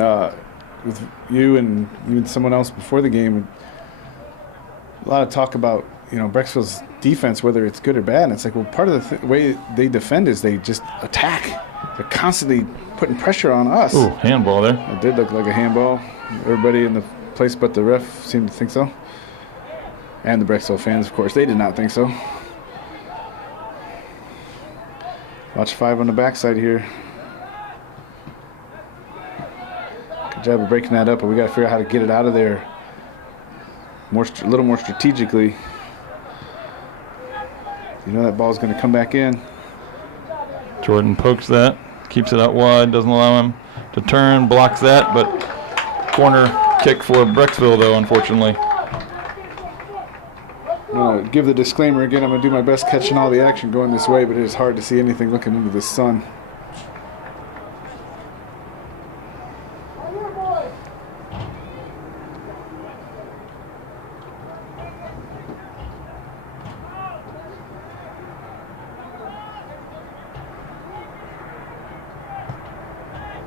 with you and even someone else before the game. A lot of talk about Brecksville's defense, whether it's good or bad. And it's like, well, part of the way they defend is they just attack. They're constantly putting pressure on us. Ooh, handball there. It did look like a handball. Everybody in the place but the ref seemed to think so. And the Brecksville fans, of course, they did not think so. Watch 5 on the backside here. Good job of breaking that up, but we got to figure out how to get it out of there a little more strategically. That ball's going to come back in. Jordan pokes that, keeps it out wide, doesn't allow him to turn, blocks that, but corner kick for Brecksville, though, unfortunately. I'm going to give the disclaimer again. I'm going to do my best catching all the action going this way, but it is hard to see anything looking into the sun.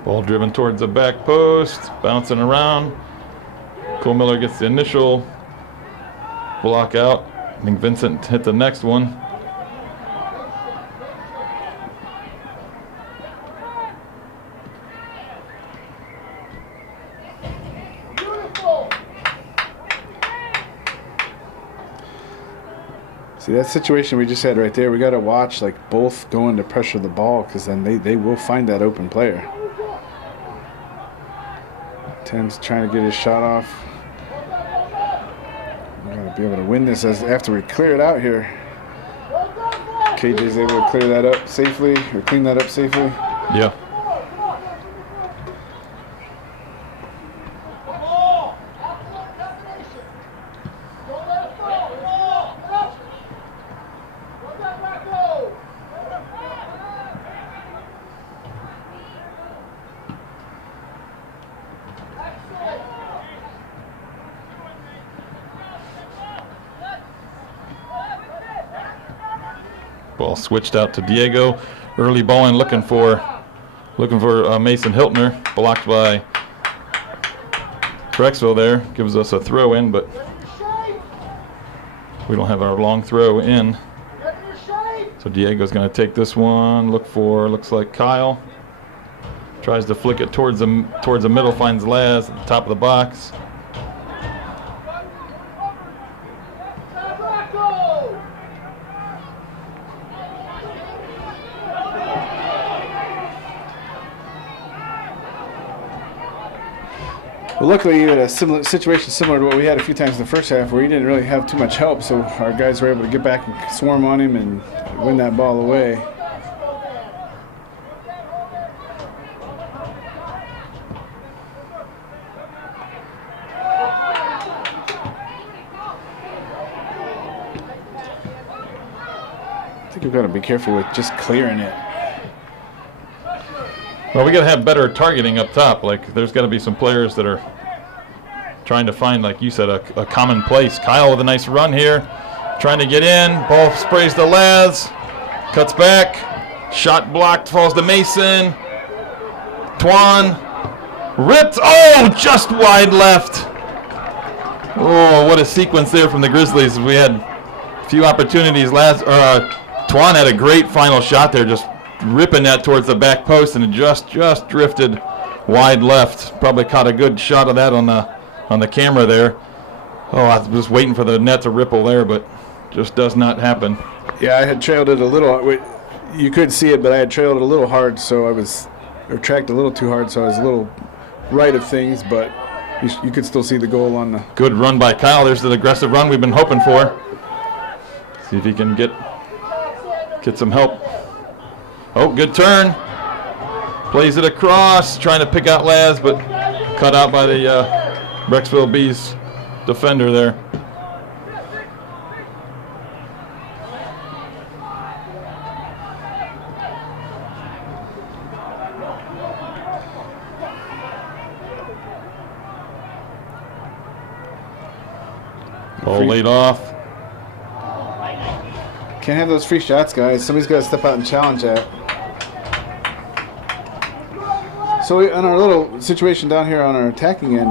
Ball driven towards the back post, bouncing around. Cole Miller gets the initial block out. I think Vincent hit the next one. See, that situation we just had right there, we got to watch both going to pressure the ball, because then they will find that open player. Tim's trying to get his shot off. We're going to be able to win this after we clear it out here. KJ's able to clear that up safely, or clean that up safely. Yeah. Ball switched out to Diego. Early ball in, looking for Mason Hiltner. Blocked by Brecksville there. Gives us a throw in, but we don't have our long throw in. So Diego's going to take this one. Looks like Kyle. Tries to flick it towards the middle. Finds Laz at the top of the box. Well, luckily, you had a similar situation similar to what we had a few times in the first half, where he didn't really have too much help, so our guys were able to get back and swarm on him and win that ball away. I think we've got to be careful with just clearing it. Well, we got to have better targeting up top. Like, there's got to be some players that are trying to find, like you said, a common place. Kyle with a nice run here, trying to get in. Ball sprays to Laz, cuts back, shot blocked, falls to Mason. Twan ripped. Oh, just wide left. Oh, what a sequence there from the Grizzlies. We had a few opportunities. Twan had a great final shot there, just ripping that towards the back post, and it just drifted wide left. Probably caught a good shot of that on the camera there. Oh, I was just waiting for the net to ripple there, but just does not happen. Yeah, I had trailed it a little. You could see it, but I had trailed it a little hard, so I was, or tracked a little too hard, so I was a little right of things, but you could still see the goal on the. Good run by Kyle. There's the aggressive run we've been hoping for. See if he can get some help. Oh, good turn. Plays it across, trying to pick out Laz, but cut out by the Brecksville Bees defender there. Ball laid off. Can't have those free shots, guys. Somebody's got to step out and challenge that. So on our little situation down here on our attacking end,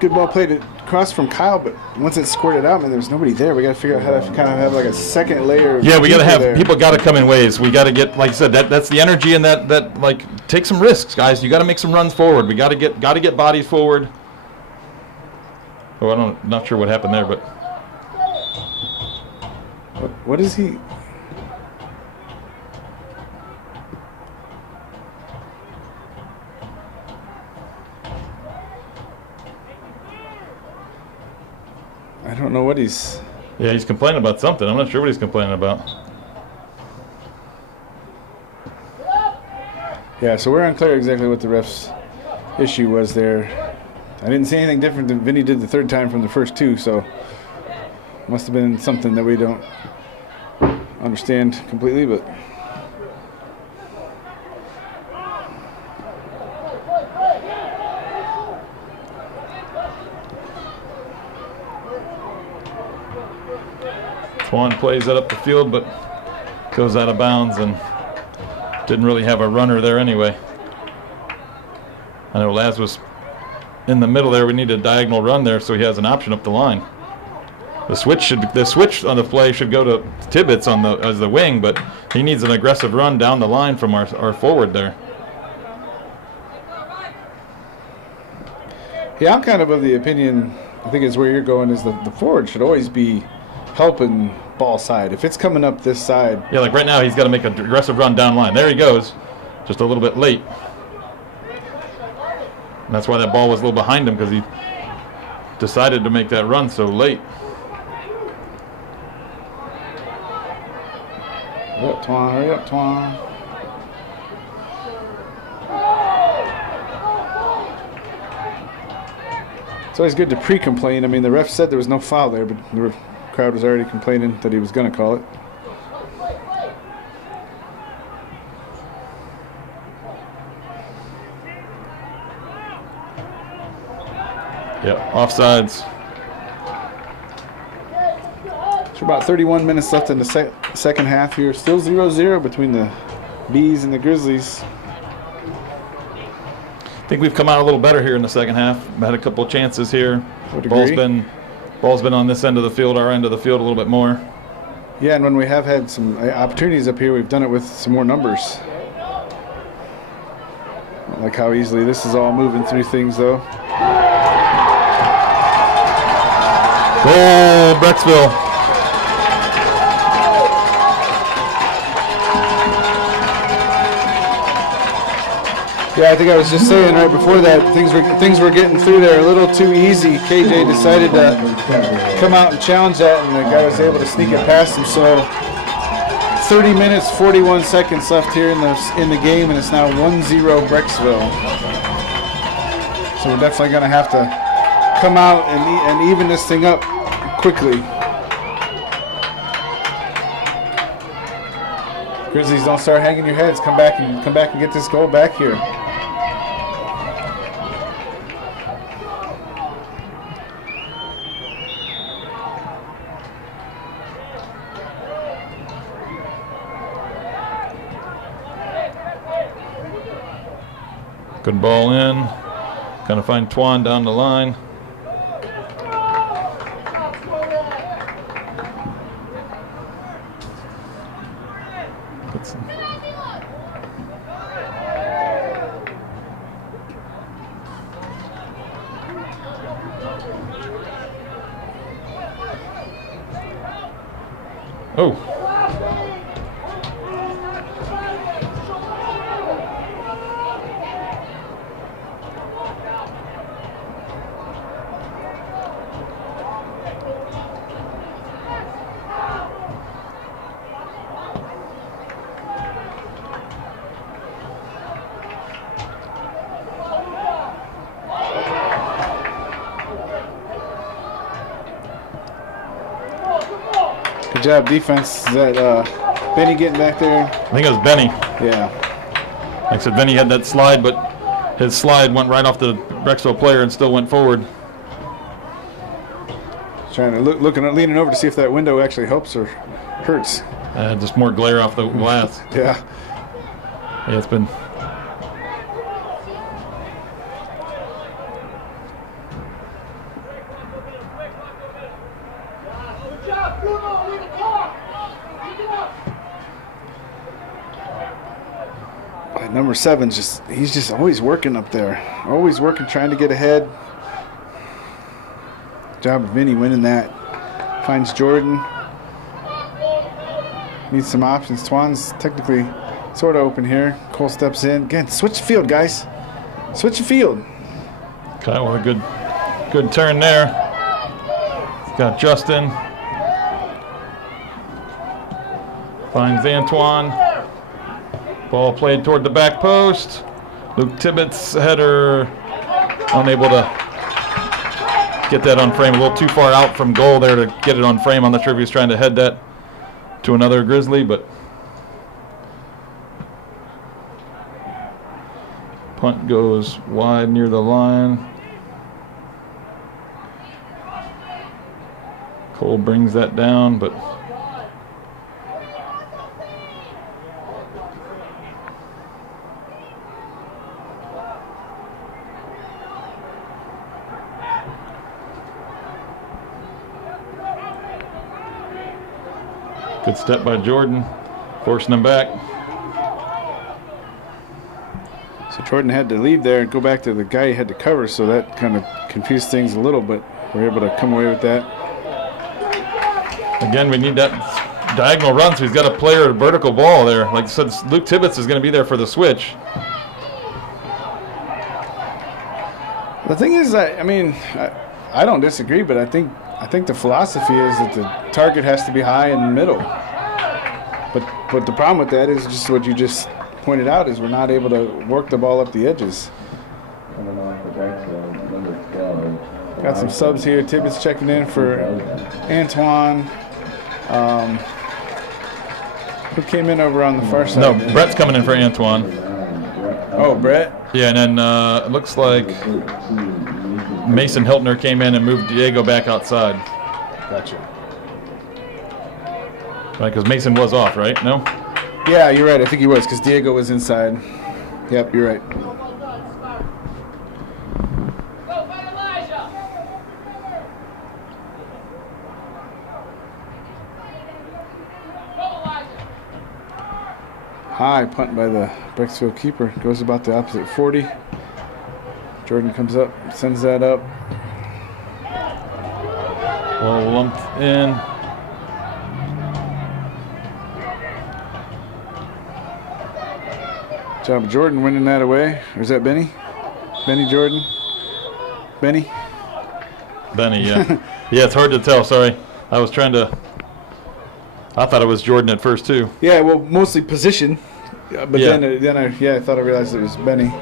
good ball played across from Kyle, but once it squirted out, man, there's nobody there. We got to figure out how to kind of have like a second layer. Yeah, we got to have people got to come in waves. We got to get, like I said, that's the energy and that like take some risks, guys. You got to make some runs forward. We got to get bodies forward. Oh, I'm not sure what happened there, but what is he? I don't know what he's. Yeah, he's complaining about something. I'm not sure what he's complaining about. Yeah, so we're unclear exactly what the ref's issue was there. I didn't see anything different than Vinny did the third time from the first two, so must have been something that we don't understand completely, but. Twan plays that up the field, but goes out of bounds and didn't really have a runner there anyway. I know Laz was in the middle there. We need a diagonal run there, so he has an option up the line. The switch on the play should go to Tibbetts as the wing, but he needs an aggressive run down the line from our forward there. Yeah, I'm kind of the opinion, I think is where you're going, is the forward should always be helping ball side. If it's coming up this side. Yeah, like right now he's got to make an aggressive run down line. There he goes, just a little bit late. And that's why that ball was a little behind him, because he decided to make that run so late. Hurry up, Twan. Hurry up, Twan. It's always good to pre-complain. I mean, the ref said there was no foul there, but the crowd was already complaining that he was going to call it. Yep, offsides. So about 31 minutes left in the second half here. Still 0-0 between the Bees and the Grizzlies. I think we've come out a little better here in the second half. Had a couple of chances here. Ball's been on this end of the field, our end of the field a little bit more. Yeah, and when we have had some opportunities up here, we've done it with some more numbers. I like how easily this is all moving through things, though. Goal, Brecksville. Yeah, I think I was just saying right before that things were getting through there a little too easy. KJ decided to come out and challenge that, and the guy was able to sneak it past him. So 30 minutes, 41 seconds left here in the game, and it's now 1-0 Brecksville. So we're definitely going to have to come out and even this thing up quickly. Grizzlies, don't start hanging your heads. Come back and get this goal back here. Good ball in. Going to find Twan down the line. Oh. Good job, defense. Is that Benny getting back there? I think it was Benny. Yeah. Like I said, Benny had that slide, but his slide went right off the Brecksville player and still went forward. Trying to leaning over to see if that window actually helps or hurts. Just more glare off the glass. Yeah. Yeah, it's been. Number 7's he's just always working up there. Always working, trying to get ahead. Job of Vinny winning that. Finds Jordan. Needs some options. Twan's technically sort of open here. Cole steps in. Again, switch the field, guys. Switch the field. Okay, well, a good turn there. Got Justin. Finds Antoine. Ball played toward the back post. Luke Tibbetts' header, unable to get that on frame. A little too far out from goal there to get it on frame. I'm not sure if he was trying to head that to another Grizzly, but punt goes wide near the line. Cole brings that down, but good step by Jordan, forcing him back. So Jordan had to leave there and go back to the guy he had to cover, so that kind of confused things a little, but we're able to come away with that. Again, we need that diagonal run, so he's got a player at a vertical ball there. Like I said, Luke Tibbetts is going to be there for the switch. The thing is, I mean, I don't disagree, but I think the philosophy is that the target has to be high in the middle. But the problem with that is just what you just pointed out, is we're not able to work the ball up the edges. Got some subs here. Tibbetts checking in for Antoine. Who came in over on the far side? No, Brett's coming in for Antoine. Oh, Brett? Yeah, and then it looks like Mason Hiltner came in and moved Diego back outside. Gotcha. Right, because Mason was off, right? No? Yeah, you're right. I think he was, because Diego was inside. Yep, you're right. High punt by the Brecksville keeper. Goes about the opposite 40. Jordan comes up, sends that up. Ball lumped in. Job of Jordan winning that away. Or is that Benny? Benny Jordan? Benny? Benny, yeah. Yeah, it's hard to tell. Sorry. I thought it was Jordan at first, too. Yeah, well, mostly position. But Yeah. then I thought I realized it was Benny.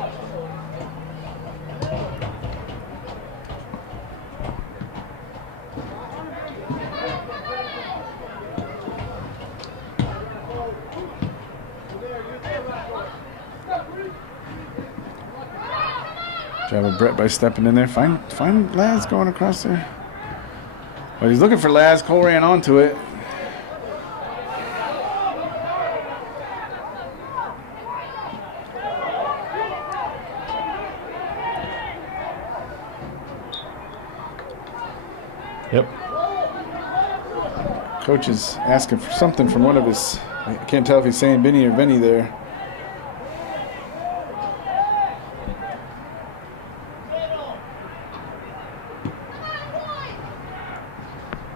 Job of Brett by stepping in there. Find Laz going across there. Well, he's looking for Laz. Cole ran onto it. Yep. Coach is asking for something from one of his. I can't tell if he's saying Benny or Benny there.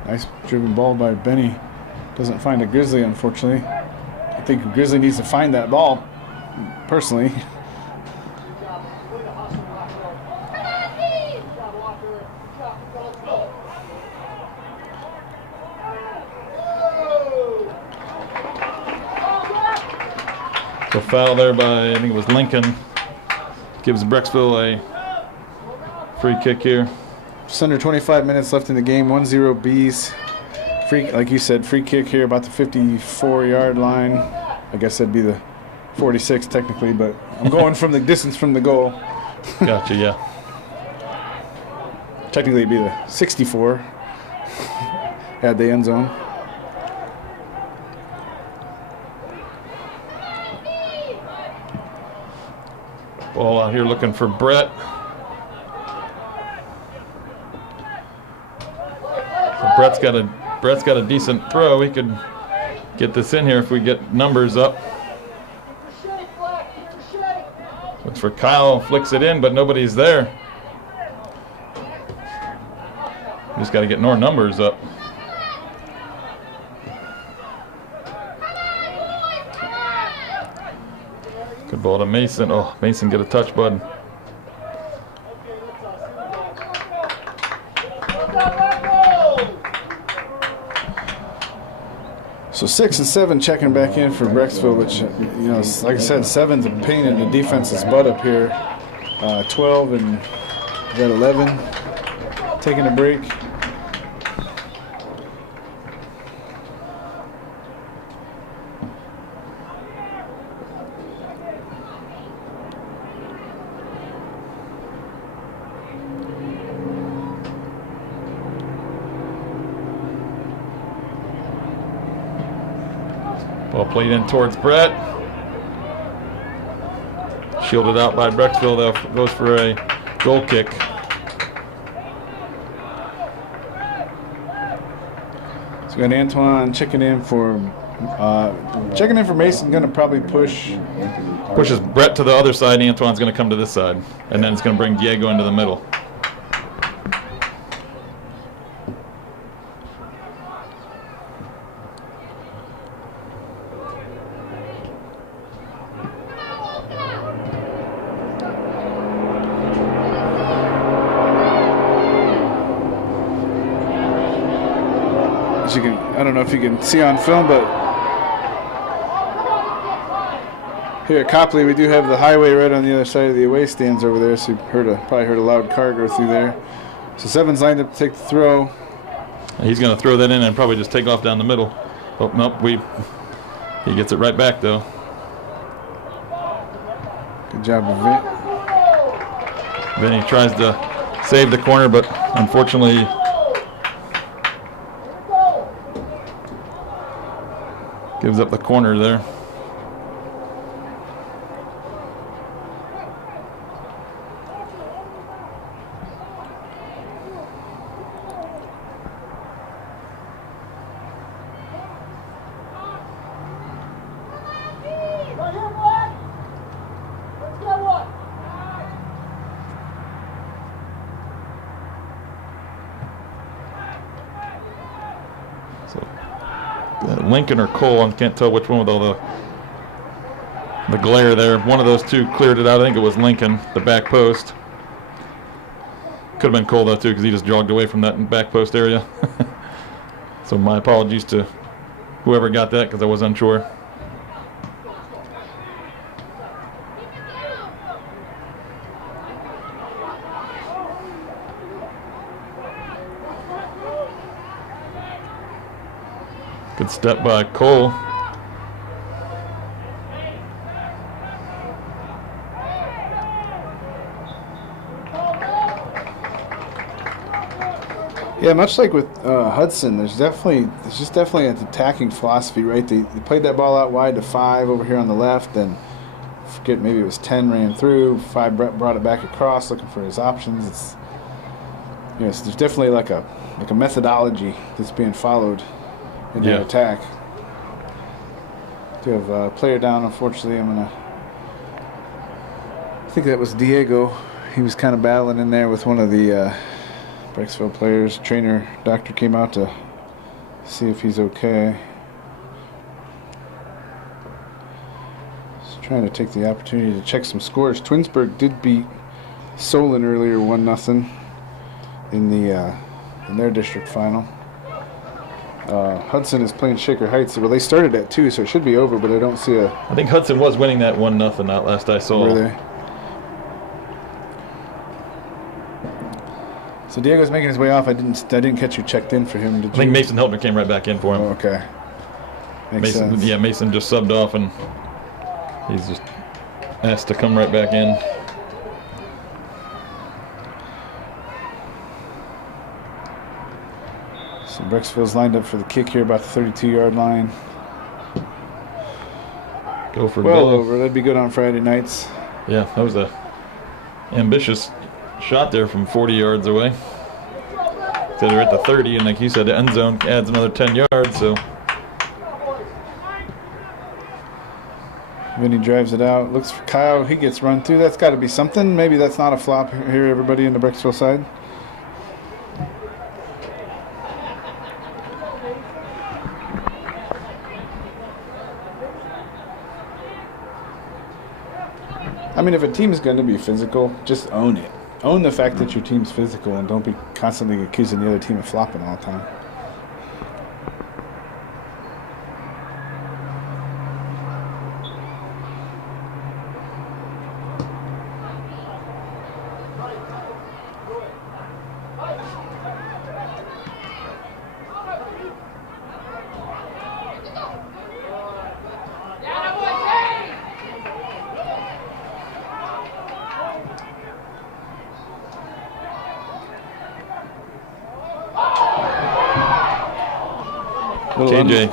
Nice driven ball by Benny. Doesn't find a Grizzly, unfortunately. I think a Grizzly needs to find that ball, personally. So foul there by, I think it was Lincoln. Gives Brecksville a free kick here. Just under 25 minutes left in the game. 1-0 Bees. Free, like you said, free kick here about the 54-yard line. I guess that'd be the 46 technically, but I'm going from the distance from the goal. Gotcha, yeah. Technically it'd be the 64 had the end zone. Ball out here looking for Brett. So Brett's got a decent throw. He could get this in here if we get numbers up. Looks for Kyle, flicks it in, but nobody's there. Just got to get more numbers up. Good ball to Mason. Oh, Mason get a touch, bud. So 6 and 7 checking back in for Brecksville, which, you know, like I said, 7's a pain in the defense's butt up here. 12 and is that 11 taking a break. Ball played in towards Brett. Shielded out by Brecksville. That goes for a goal kick. So we got Antoine checking in for Mason. Going to probably Pushes Brett to the other side. Antoine's going to come to this side. And then it's going to bring Diego into the middle. I don't know if you can see on film, but here at Copley we do have the highway right on the other side of the away stands over there, so you probably heard a loud car go through there. So 7's lined up to take the throw. He's going to throw that in and probably just take off down the middle. Oh, nope, he gets it right back, though. Good job of it. Then he tries to save the corner, but unfortunately gives up the corner there. Lincoln or Cole, I can't tell which one with all the the glare there. One of those two cleared it out. I think it was Lincoln, the back post. Could have been Cole, though, too, because he just jogged away from that back post area. So my apologies to whoever got that, because I was unsure. Good step by Cole. Yeah, much like with Hudson, there's just definitely an attacking philosophy, right? They played that ball out wide to 5 over here on the left, and forget, maybe it was 10 ran through, 5 brought it back across looking for his options. It's, yes, there's definitely like a methodology that's being followed in their attack. To have a player down, unfortunately, I think that was Diego. He was kind of battling in there with one of the Brecksville players. Trainer, doctor came out to see if he's okay. Just trying to take the opportunity to check some scores. Twinsburg did beat Solon earlier 1-0 in their district final. Hudson is playing Shaker Heights. Well, they started at 2, so it should be over, but I don't see a... I think Hudson was winning that 1-0 out last I saw. Were they? So Diego's making his way off. I didn't catch you checked in for him. Did you? I think Mason Heltner came right back in for him. Oh, okay. Makes sense. Yeah, Mason just subbed off, and he's just asked to come right back in. So Brecksville's lined up for the kick here, about the 32-yard line. Go for well goal. Over. That'd be good on Friday nights. Yeah, that was a ambitious shot there from 40 yards away. So they're at the 30, and like you said, the end zone adds another 10 yards. So Vinny drives it out. Looks for Kyle. He gets run through. That's got to be something. Maybe that's not a flop here, everybody in the Brecksville side. I mean, if a team is going to be physical, just own it. Own the fact that your team's physical, and don't be constantly accusing the other team of flopping all the time.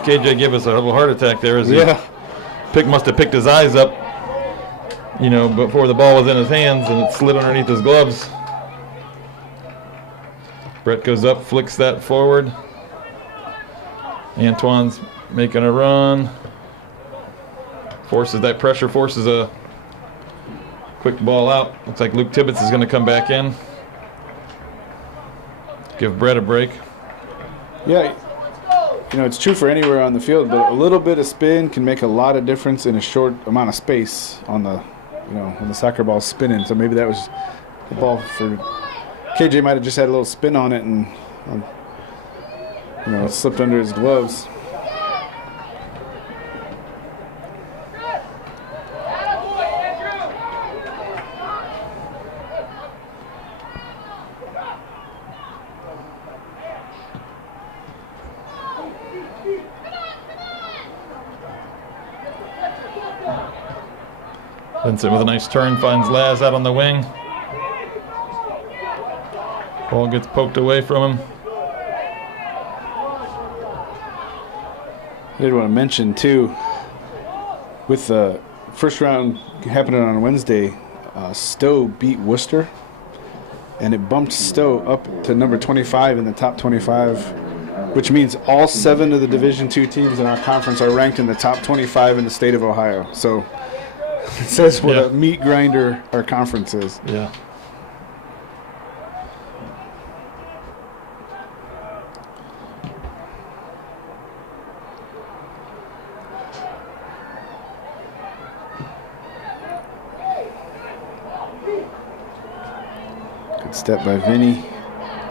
KJ gave us a little heart attack there as he must have picked his eyes up, you know, before the ball was in his hands, and it slid underneath his gloves. Brett goes up, flicks that forward. Antoine's making a run. Forces that pressure, forces a quick ball out. Looks like Luke Tibbetts is going to come back in. Give Brett a break. Yeah. You know, it's true for anywhere on the field, but a little bit of spin can make a lot of difference in a short amount of space on the, you know, when the soccer ball's spinning. So maybe that was the ball for KJ. Might have just had a little spin on it, and you know, it slipped under his gloves. Vincent with a nice turn finds Laz out on the wing. Ball gets poked away from him. I did want to mention too, with the first round happening on Wednesday, Stowe beat Worcester, and it bumped Stowe up to number 25 in the top 25, which means all 7 of the Division II teams in our conference are ranked in the top 25 in the state of Ohio. So it says what a meat grinder our conference is. Yeah. step by Vinny.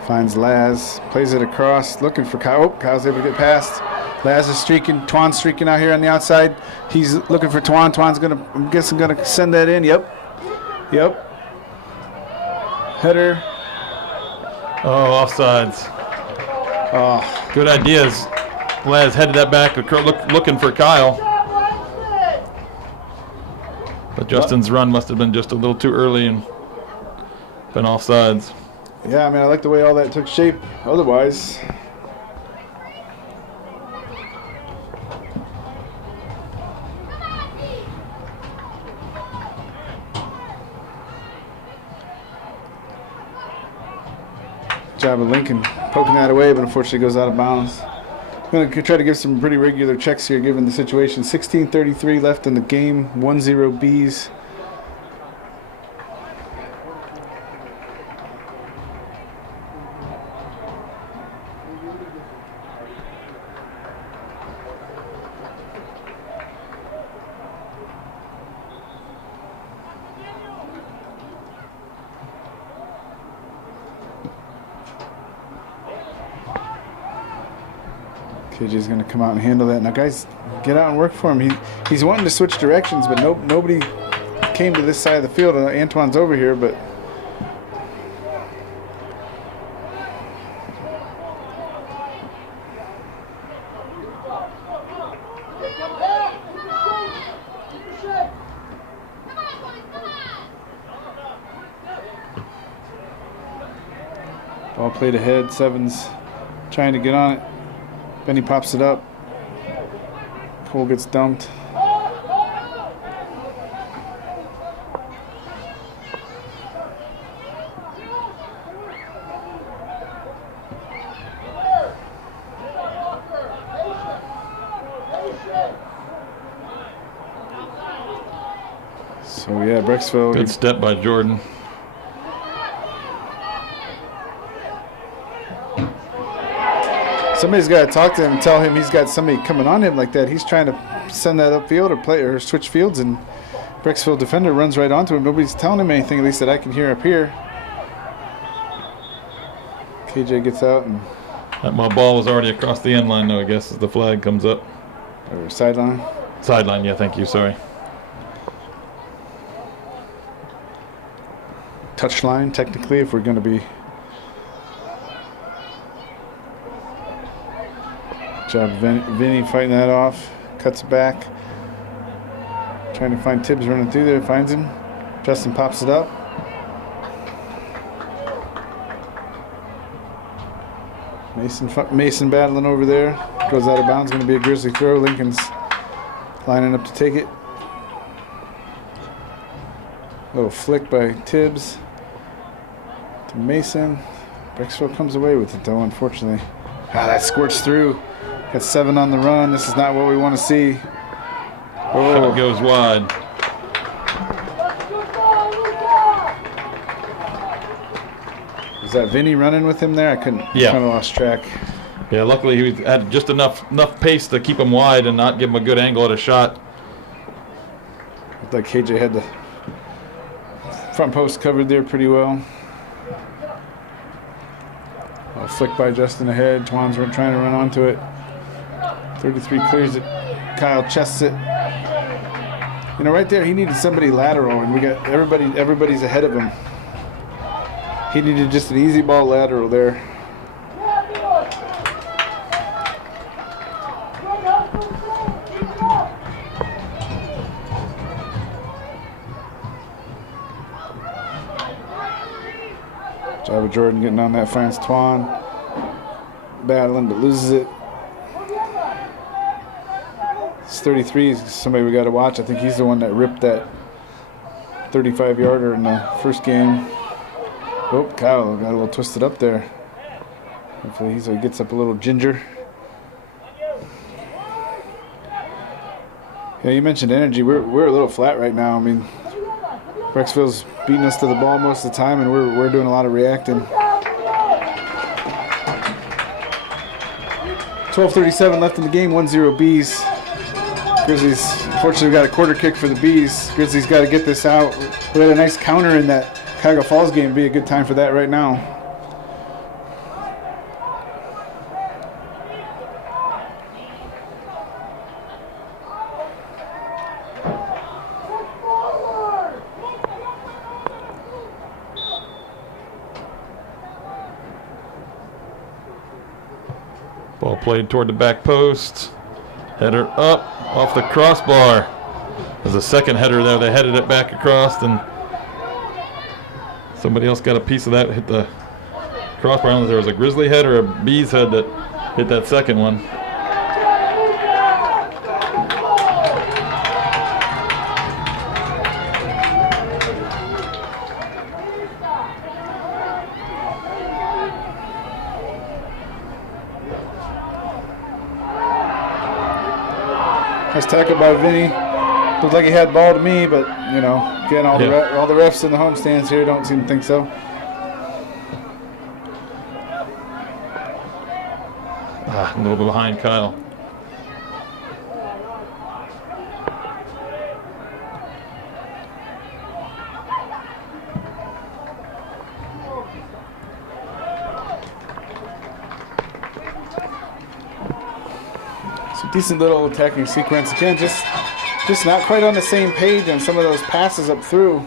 Finds Laz. Plays it across. Looking for Kyle. Oh, Kyle's able to get past. Laz is streaking. Twan's streaking out here on the outside. He's looking for Twan. Twan's I'm guessing, going to send that in. Yep. Header. Oh, offsides. Oh. Good ideas. Laz headed that back, looking for Kyle. But Justin's run must have been just a little too early and been offsides. Yeah, I mean, I like the way all that took shape. Otherwise, job of Lincoln poking that away, but unfortunately goes out of bounds. I'm going to try to give some pretty regular checks here given the situation. 16:33 left in the game, 1-0 Bees. KJ's going to come out and handle that. Now, guys, get out and work for him. He's wanting to switch directions, but nobody came to this side of the field. Antoine's over here, but ball played ahead. Sevens trying to get on it. Benny pops it up. Cole gets dumped. So yeah, Brecksville. Good step by Jordan. Somebody's got to talk to him and tell him he's got somebody coming on him like that. He's trying to send that upfield or play or switch fields, and Brecksville defender runs right onto him. Nobody's telling him anything, at least that I can hear up here. KJ gets out and That ball was already across the end line, though, I guess, as the flag comes up. or sideline. Sideline, yeah, thank you, sorry. Touchline, technically, if we're going to be. Job Vinny fighting that off. Cuts it back. Trying to find Tibbs running through there. Finds him. Justin pops it up. Mason battling over there. Goes out of bounds. Going to be a Grizzly throw. Lincoln's lining up to take it. Little flick by Tibbs to Mason. Brecksville comes away with it, though, unfortunately. That squirts through. Got 7 on the run. This is not what we want to see. Oh. Shot goes wide. Is that Vinny running with him there? I couldn't. Yeah. Kind of lost track. Yeah, luckily he had just enough pace to keep him wide and not give him a good angle at a shot. Looked like KJ had the front post covered there pretty well. A flick by Justin ahead. Twan's trying to run onto it. 33 clears it. Kyle chests it. You know, right there, he needed somebody lateral, and we got everybody's ahead of him. He needed just an easy ball lateral there. Job of Jordan getting on that, finds Twan. Battling, but loses it. It's 33 is somebody we got to watch. I think he's the one that ripped that 35-yarder in the first game. Oh, Kyle got a little twisted up there. Hopefully he gets up a little ginger. Yeah, you mentioned energy. We're a little flat right now. I mean, Brecksville's beating us to the ball most of the time, and we're doing a lot of reacting. 12:37 left in the game. 1-0 Bees. Grizzlies, unfortunately, we got a quarter kick for the Bees. Grizzlies got to get this out. We had a nice counter in that Cuyahoga Falls game would be a good time for that right now. Ball played toward the back post. Header up off the crossbar. There's a second header there. They headed it back across, and somebody else got a piece of that. Hit the crossbar. I don't know if there was a Grizzly head or a Bees head that hit that second one. Nice tackle by Vinny. Looked like he had ball to me, but you know, again, all the refs in the home stands here don't seem to think so. A little bit behind Kyle. Decent little attacking sequence. Again, just not quite on the same page on some of those passes up through.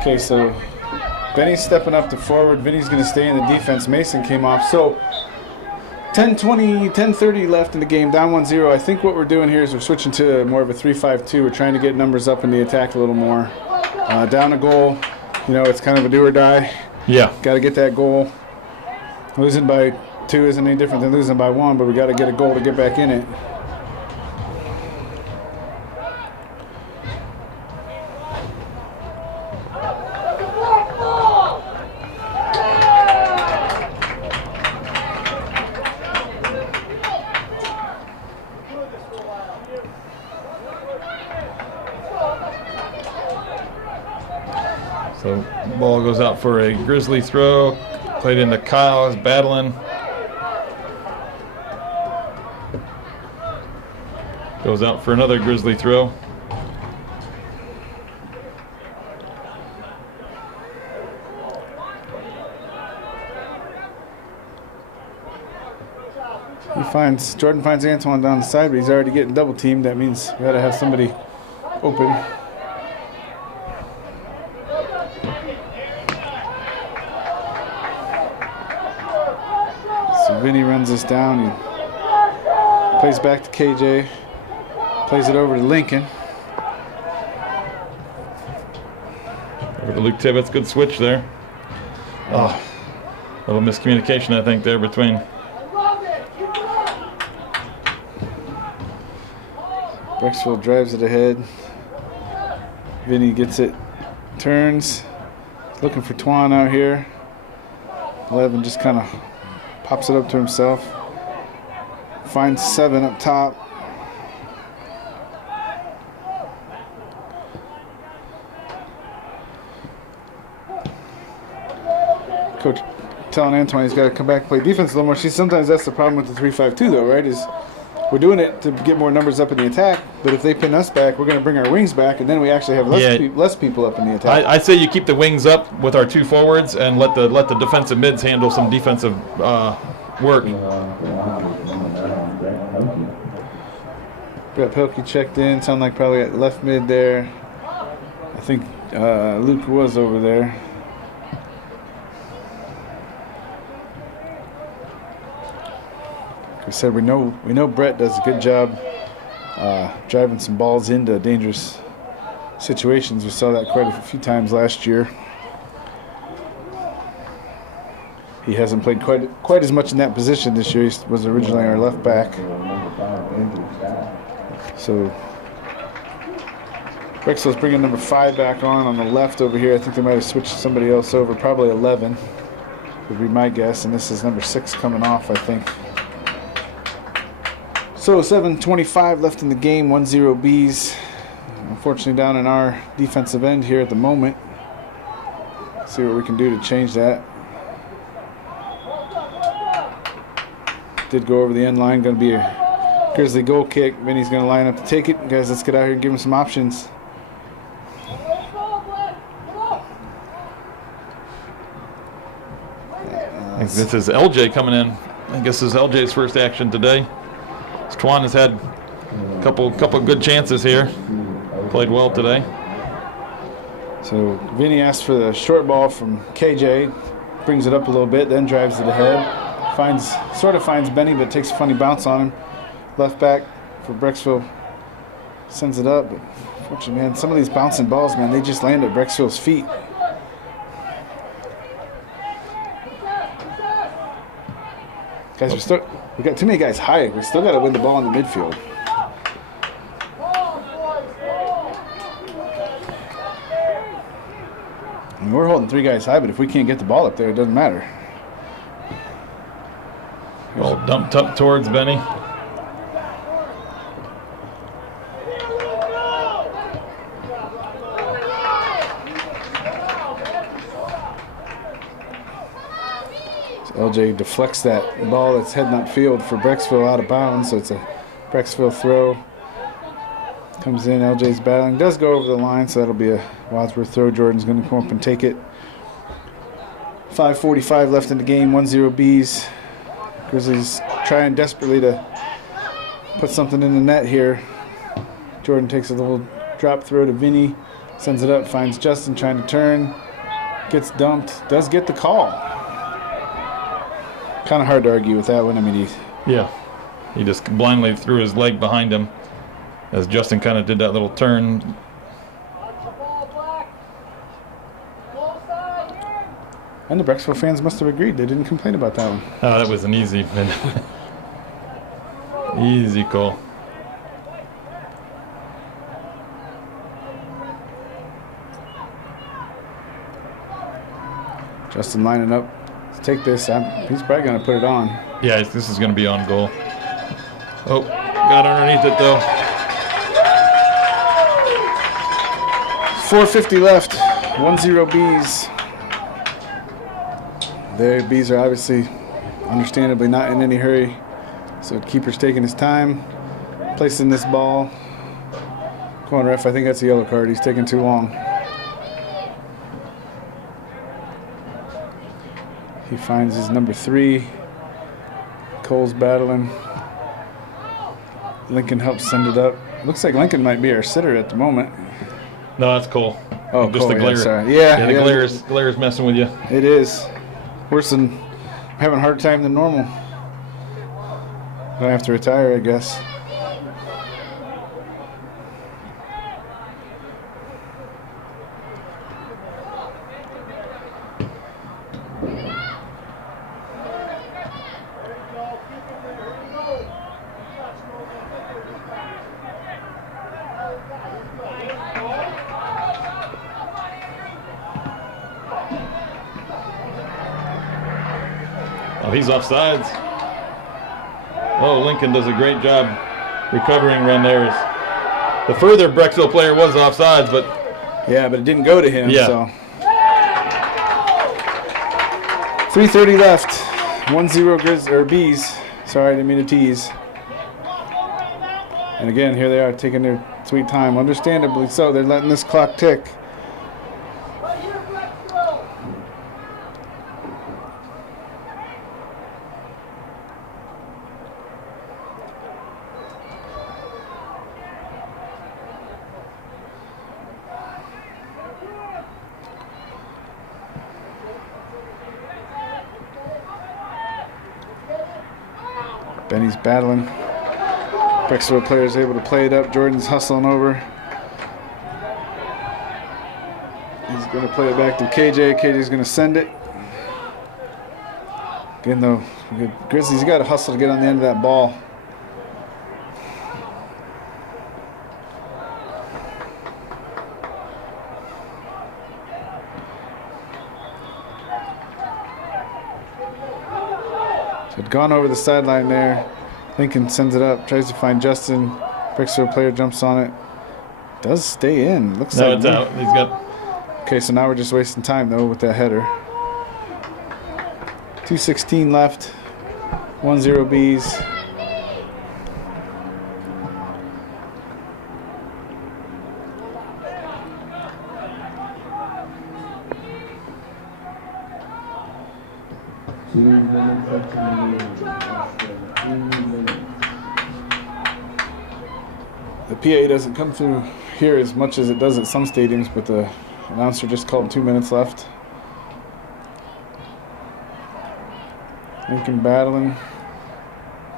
Okay, so Benny's stepping up to forward. Vinny's going to stay in the defense. Mason came off. So 10:30 left in the game, down 1-0. I think what we're doing here is we're switching to more of a 3-5-2. We're trying to get numbers up in the attack a little more. Down a goal, you know, it's kind of a do or die. Yeah. Got to get that goal. Losing by 2 isn't any different than losing by 1, but we got to get a goal to get back in it. So ball goes out for a Grizzly throw. Played into Kyle, is battling. Goes out for another Grizzly throw. Jordan finds Antoine down the side, but he's already getting double teamed. That means we got to have somebody open. So Vinny runs this down. He plays back to KJ. Plays it over to Lincoln. Over to Luke Tibbetts. Good switch there. Oh, a little miscommunication, I think, there between. Brecksville drives it ahead. Vinny gets it, turns, looking for Twan out here. 11 just kind of pops it up to himself. Finds 7 up top. Coach telling Antoine he's got to come back and play defense a little more. Sometimes that's the problem with the 3-5-2 though, right? Is we're doing it to get more numbers up in the attack, but if they pin us back, we're going to bring our wings back, and then we actually have less people up in the attack. I say you keep the wings up with our 2 forwards and let the defensive mids handle some defensive work. Brett Pilkey checked in. Sound like probably at left mid there. I think Luke was over there. We said we know Brett does a good job driving some balls into dangerous situations. We saw that quite a few times last year. He hasn't played quite as much in that position this year. He was originally our left back. So Brecksville's bringing number 5 back on the left over here. I think they might have switched somebody else over, probably 11 would be my guess, and this is number 6 coming off, I think. So 7:25 left in the game, 1-0 Bees. Unfortunately down in our defensive end here at the moment. See what we can do to change that. Did go over the end line, going to be a Grizzly goal kick. Vinny's going to line up to take it. Guys, let's get out here and give him some options. This is LJ coming in. I guess this is LJ's first action today. Twan has had a couple good chances here. Played well today. So Vinny asked for the short ball from KJ, brings it up a little bit, then drives it ahead. Sort of finds Benny, but takes a funny bounce on him. Left back for Brecksville sends it up. But unfortunately, man, some of these bouncing balls, man, they just land at Brecksville's feet. Guys, we got too many guys high. We still got to win the ball in the midfield. I mean, we're holding 3 guys high, but if we can't get the ball up there, it doesn't matter. Ball dumped up towards Benny. LJ deflects that ball that's heading upfield for Brecksville out of bounds, so it's a Brecksville throw. Comes in, LJ's battling, does go over the line, so that'll be a Wadsworth throw. Jordan's going to come up and take it. 5:45 left in the game, 1-0 Bees. Grizzlies trying desperately to put something in the net here. Jordan takes a little drop throw to Vinny, sends it up, finds Justin trying to turn, gets dumped, does get the call. Kind of hard to argue with that one. I mean, he just blindly threw his leg behind him as Justin kind of did that little turn. And the Brecksville fans must have agreed. They didn't complain about that one. Oh, that was an easy easy call. Justin lining up. Take this. He's probably going to put it on. Yeah, this is going to be on goal. Oh, got underneath it though. 4:50 left. 1-0 Bees. The Bees are obviously, understandably, not in any hurry. So the keeper's taking his time, placing this ball. Come on, ref. I think that's a yellow card. He's taking too long. He finds his number 3. Cole's battling. Lincoln helps send it up. Looks like Lincoln might be our sitter at the moment. No, that's Cole. Oh, just Cole, the glare. yeah, sorry. Yeah, the glare's messing with you. It is. Worse than having a harder time than normal. Gonna have to retire, I guess. Oh, he's offsides. Oh, Lincoln does a great job recovering run there. The further Brecksville player was offsides, but yeah, but it didn't go to him. Yeah. So 3:30 left. 1-0 Grizzlies or Bees. Sorry, I didn't mean to tease. And again, here they are taking their sweet time. Understandably so. They're letting this clock tick. Benny's battling. Brecksville player is able to play it up. Jordan's hustling over. He's going to play it back to KJ. KJ's going to send it. Again, though, Grizzlies, you got to hustle to get on the end of that ball. Had gone over the sideline there. Lincoln sends it up, tries to find Justin. Brecksville player jumps on it. Does stay in. Looks No, like it's out. He's got. Okay, so now we're just wasting time though with that header. 2:16 left. 1-0 Bees. The PA doesn't come through here as much as it does at some stadiums, but the announcer just called 2 minutes left. Lincoln battling.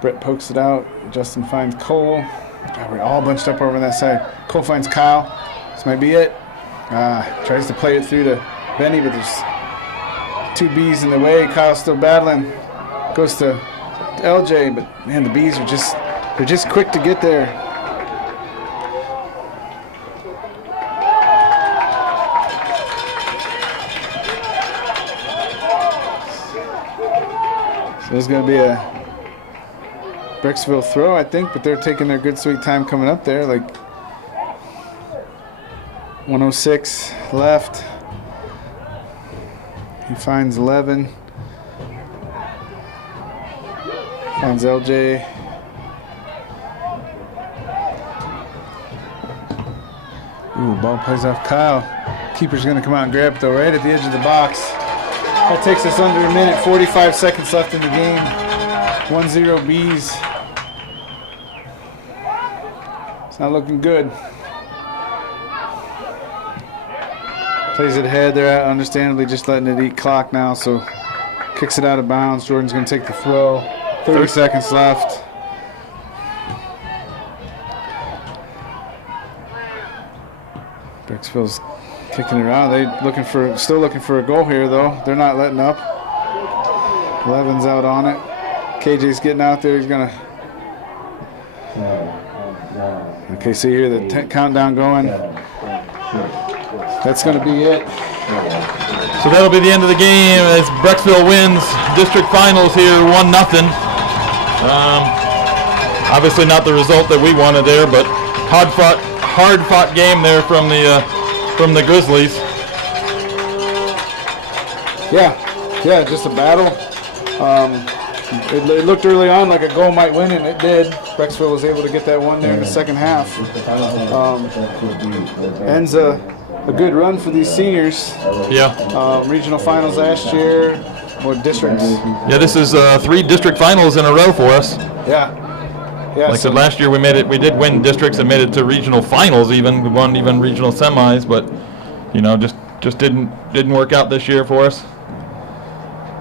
Brett pokes it out. Justin finds Cole. God, we're all bunched up over on that side. Cole finds Kyle. This might be it. Tries to play it through to Benny, but there's 2 Bees in the way. Kyle's still battling. Goes to LJ, but man, the Bees are they're just quick to get there. So there's going to be a Brecksville throw, I think, but they're taking their good sweet time coming up there. Like 1:06 left. He finds 11. Finds LJ. Ooh, ball plays off Kyle. Keeper's going to come out and grab it though, right at the edge of the box. That takes us under a minute. 45 seconds left in the game. 1-0 Bees. It's not looking good. Plays it ahead. They're understandably just letting it eat clock now, so kicks it out of bounds. Jordan's going to take the throw. 30 seconds left. Brecksville's kicking it around. They still looking for a goal here though. They're not letting up. Levin's out on it. KJ's getting out there. He's gonna. Okay, so you hear the countdown going. That's gonna be it. So that'll be the end of the game as Brecksville wins district finals here 1-0. Obviously not the result that we wanted there, but hard fought game there from the Grizzlies. Yeah, just a battle. It looked early on like a goal might win, and it did. Brecksville was able to get that one there in the second half. Ends a good run for these seniors. Yeah. Regional finals last year. What districts? Yeah, this is 3 district finals in a row for us. Yeah. Like I said, last year we did win districts and made it to regional finals even. We won even regional semis, but just didn't work out this year for us.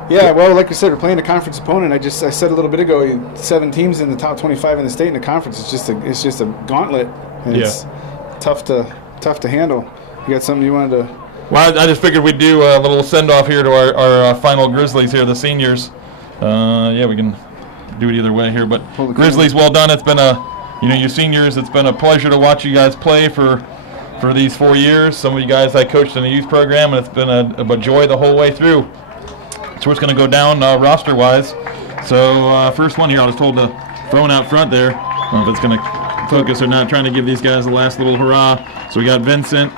Yeah, well, like we said, we're playing a conference opponent. I said a little bit ago, 7 teams in the top 25 in the state in the conference. It's just a gauntlet, and it's tough to handle. You got something you wanted to? Well, I just figured we'd do a little send off here to our final Grizzlies here, the seniors. Yeah, we can do it either way here, but Grizzlies, well done. It's been you seniors, it's been a pleasure to watch you guys play for these 4 years. Some of you guys I coached in the youth program, and it's been a joy the whole way through. So it's going to go down roster-wise. So first one here, I was told to phone out front there. I don't know if it's going to focus or not, trying to give these guys the last little hurrah. So we got Vincent,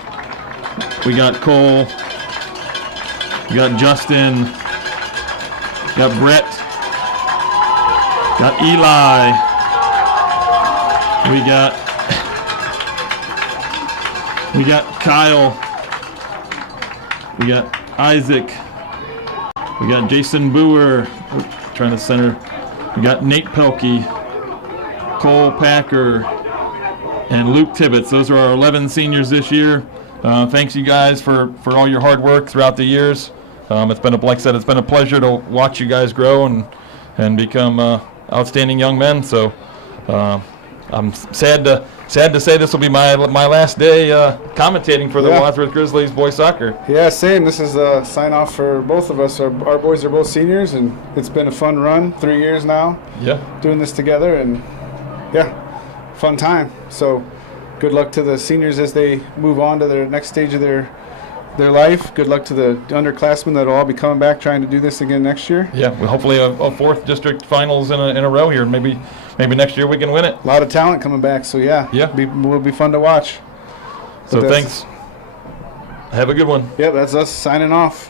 we got Cole, we got Justin, we got Brett, got Eli, we got Kyle, we got Isaac, we got Jason Boer, trying to center. We got Nate Pelkey, Cole Packer, and Luke Tibbetts. Those are our 11 seniors this year. Thanks you guys for all your hard work throughout the years. It's been like I said, it's been a pleasure to watch you guys grow and become outstanding young men. So I'm sad to say this will be my last day commentating for the Wadsworth Grizzlies boys soccer. Yeah, same. This is a sign off for both of us. Our boys are both seniors, and it's been a fun run. 3 years now. Yeah. Doing this together, and fun time. So good luck to the seniors as they move on to their next stage of their their life. Good luck to the underclassmen that will all be coming back trying to do this again next year. Yeah, well, hopefully a fourth district finals in a row here. Maybe next year we can win it. A lot of talent coming back, so yeah, will be fun to watch. So thanks. Have a good one. Yep, that's us signing off.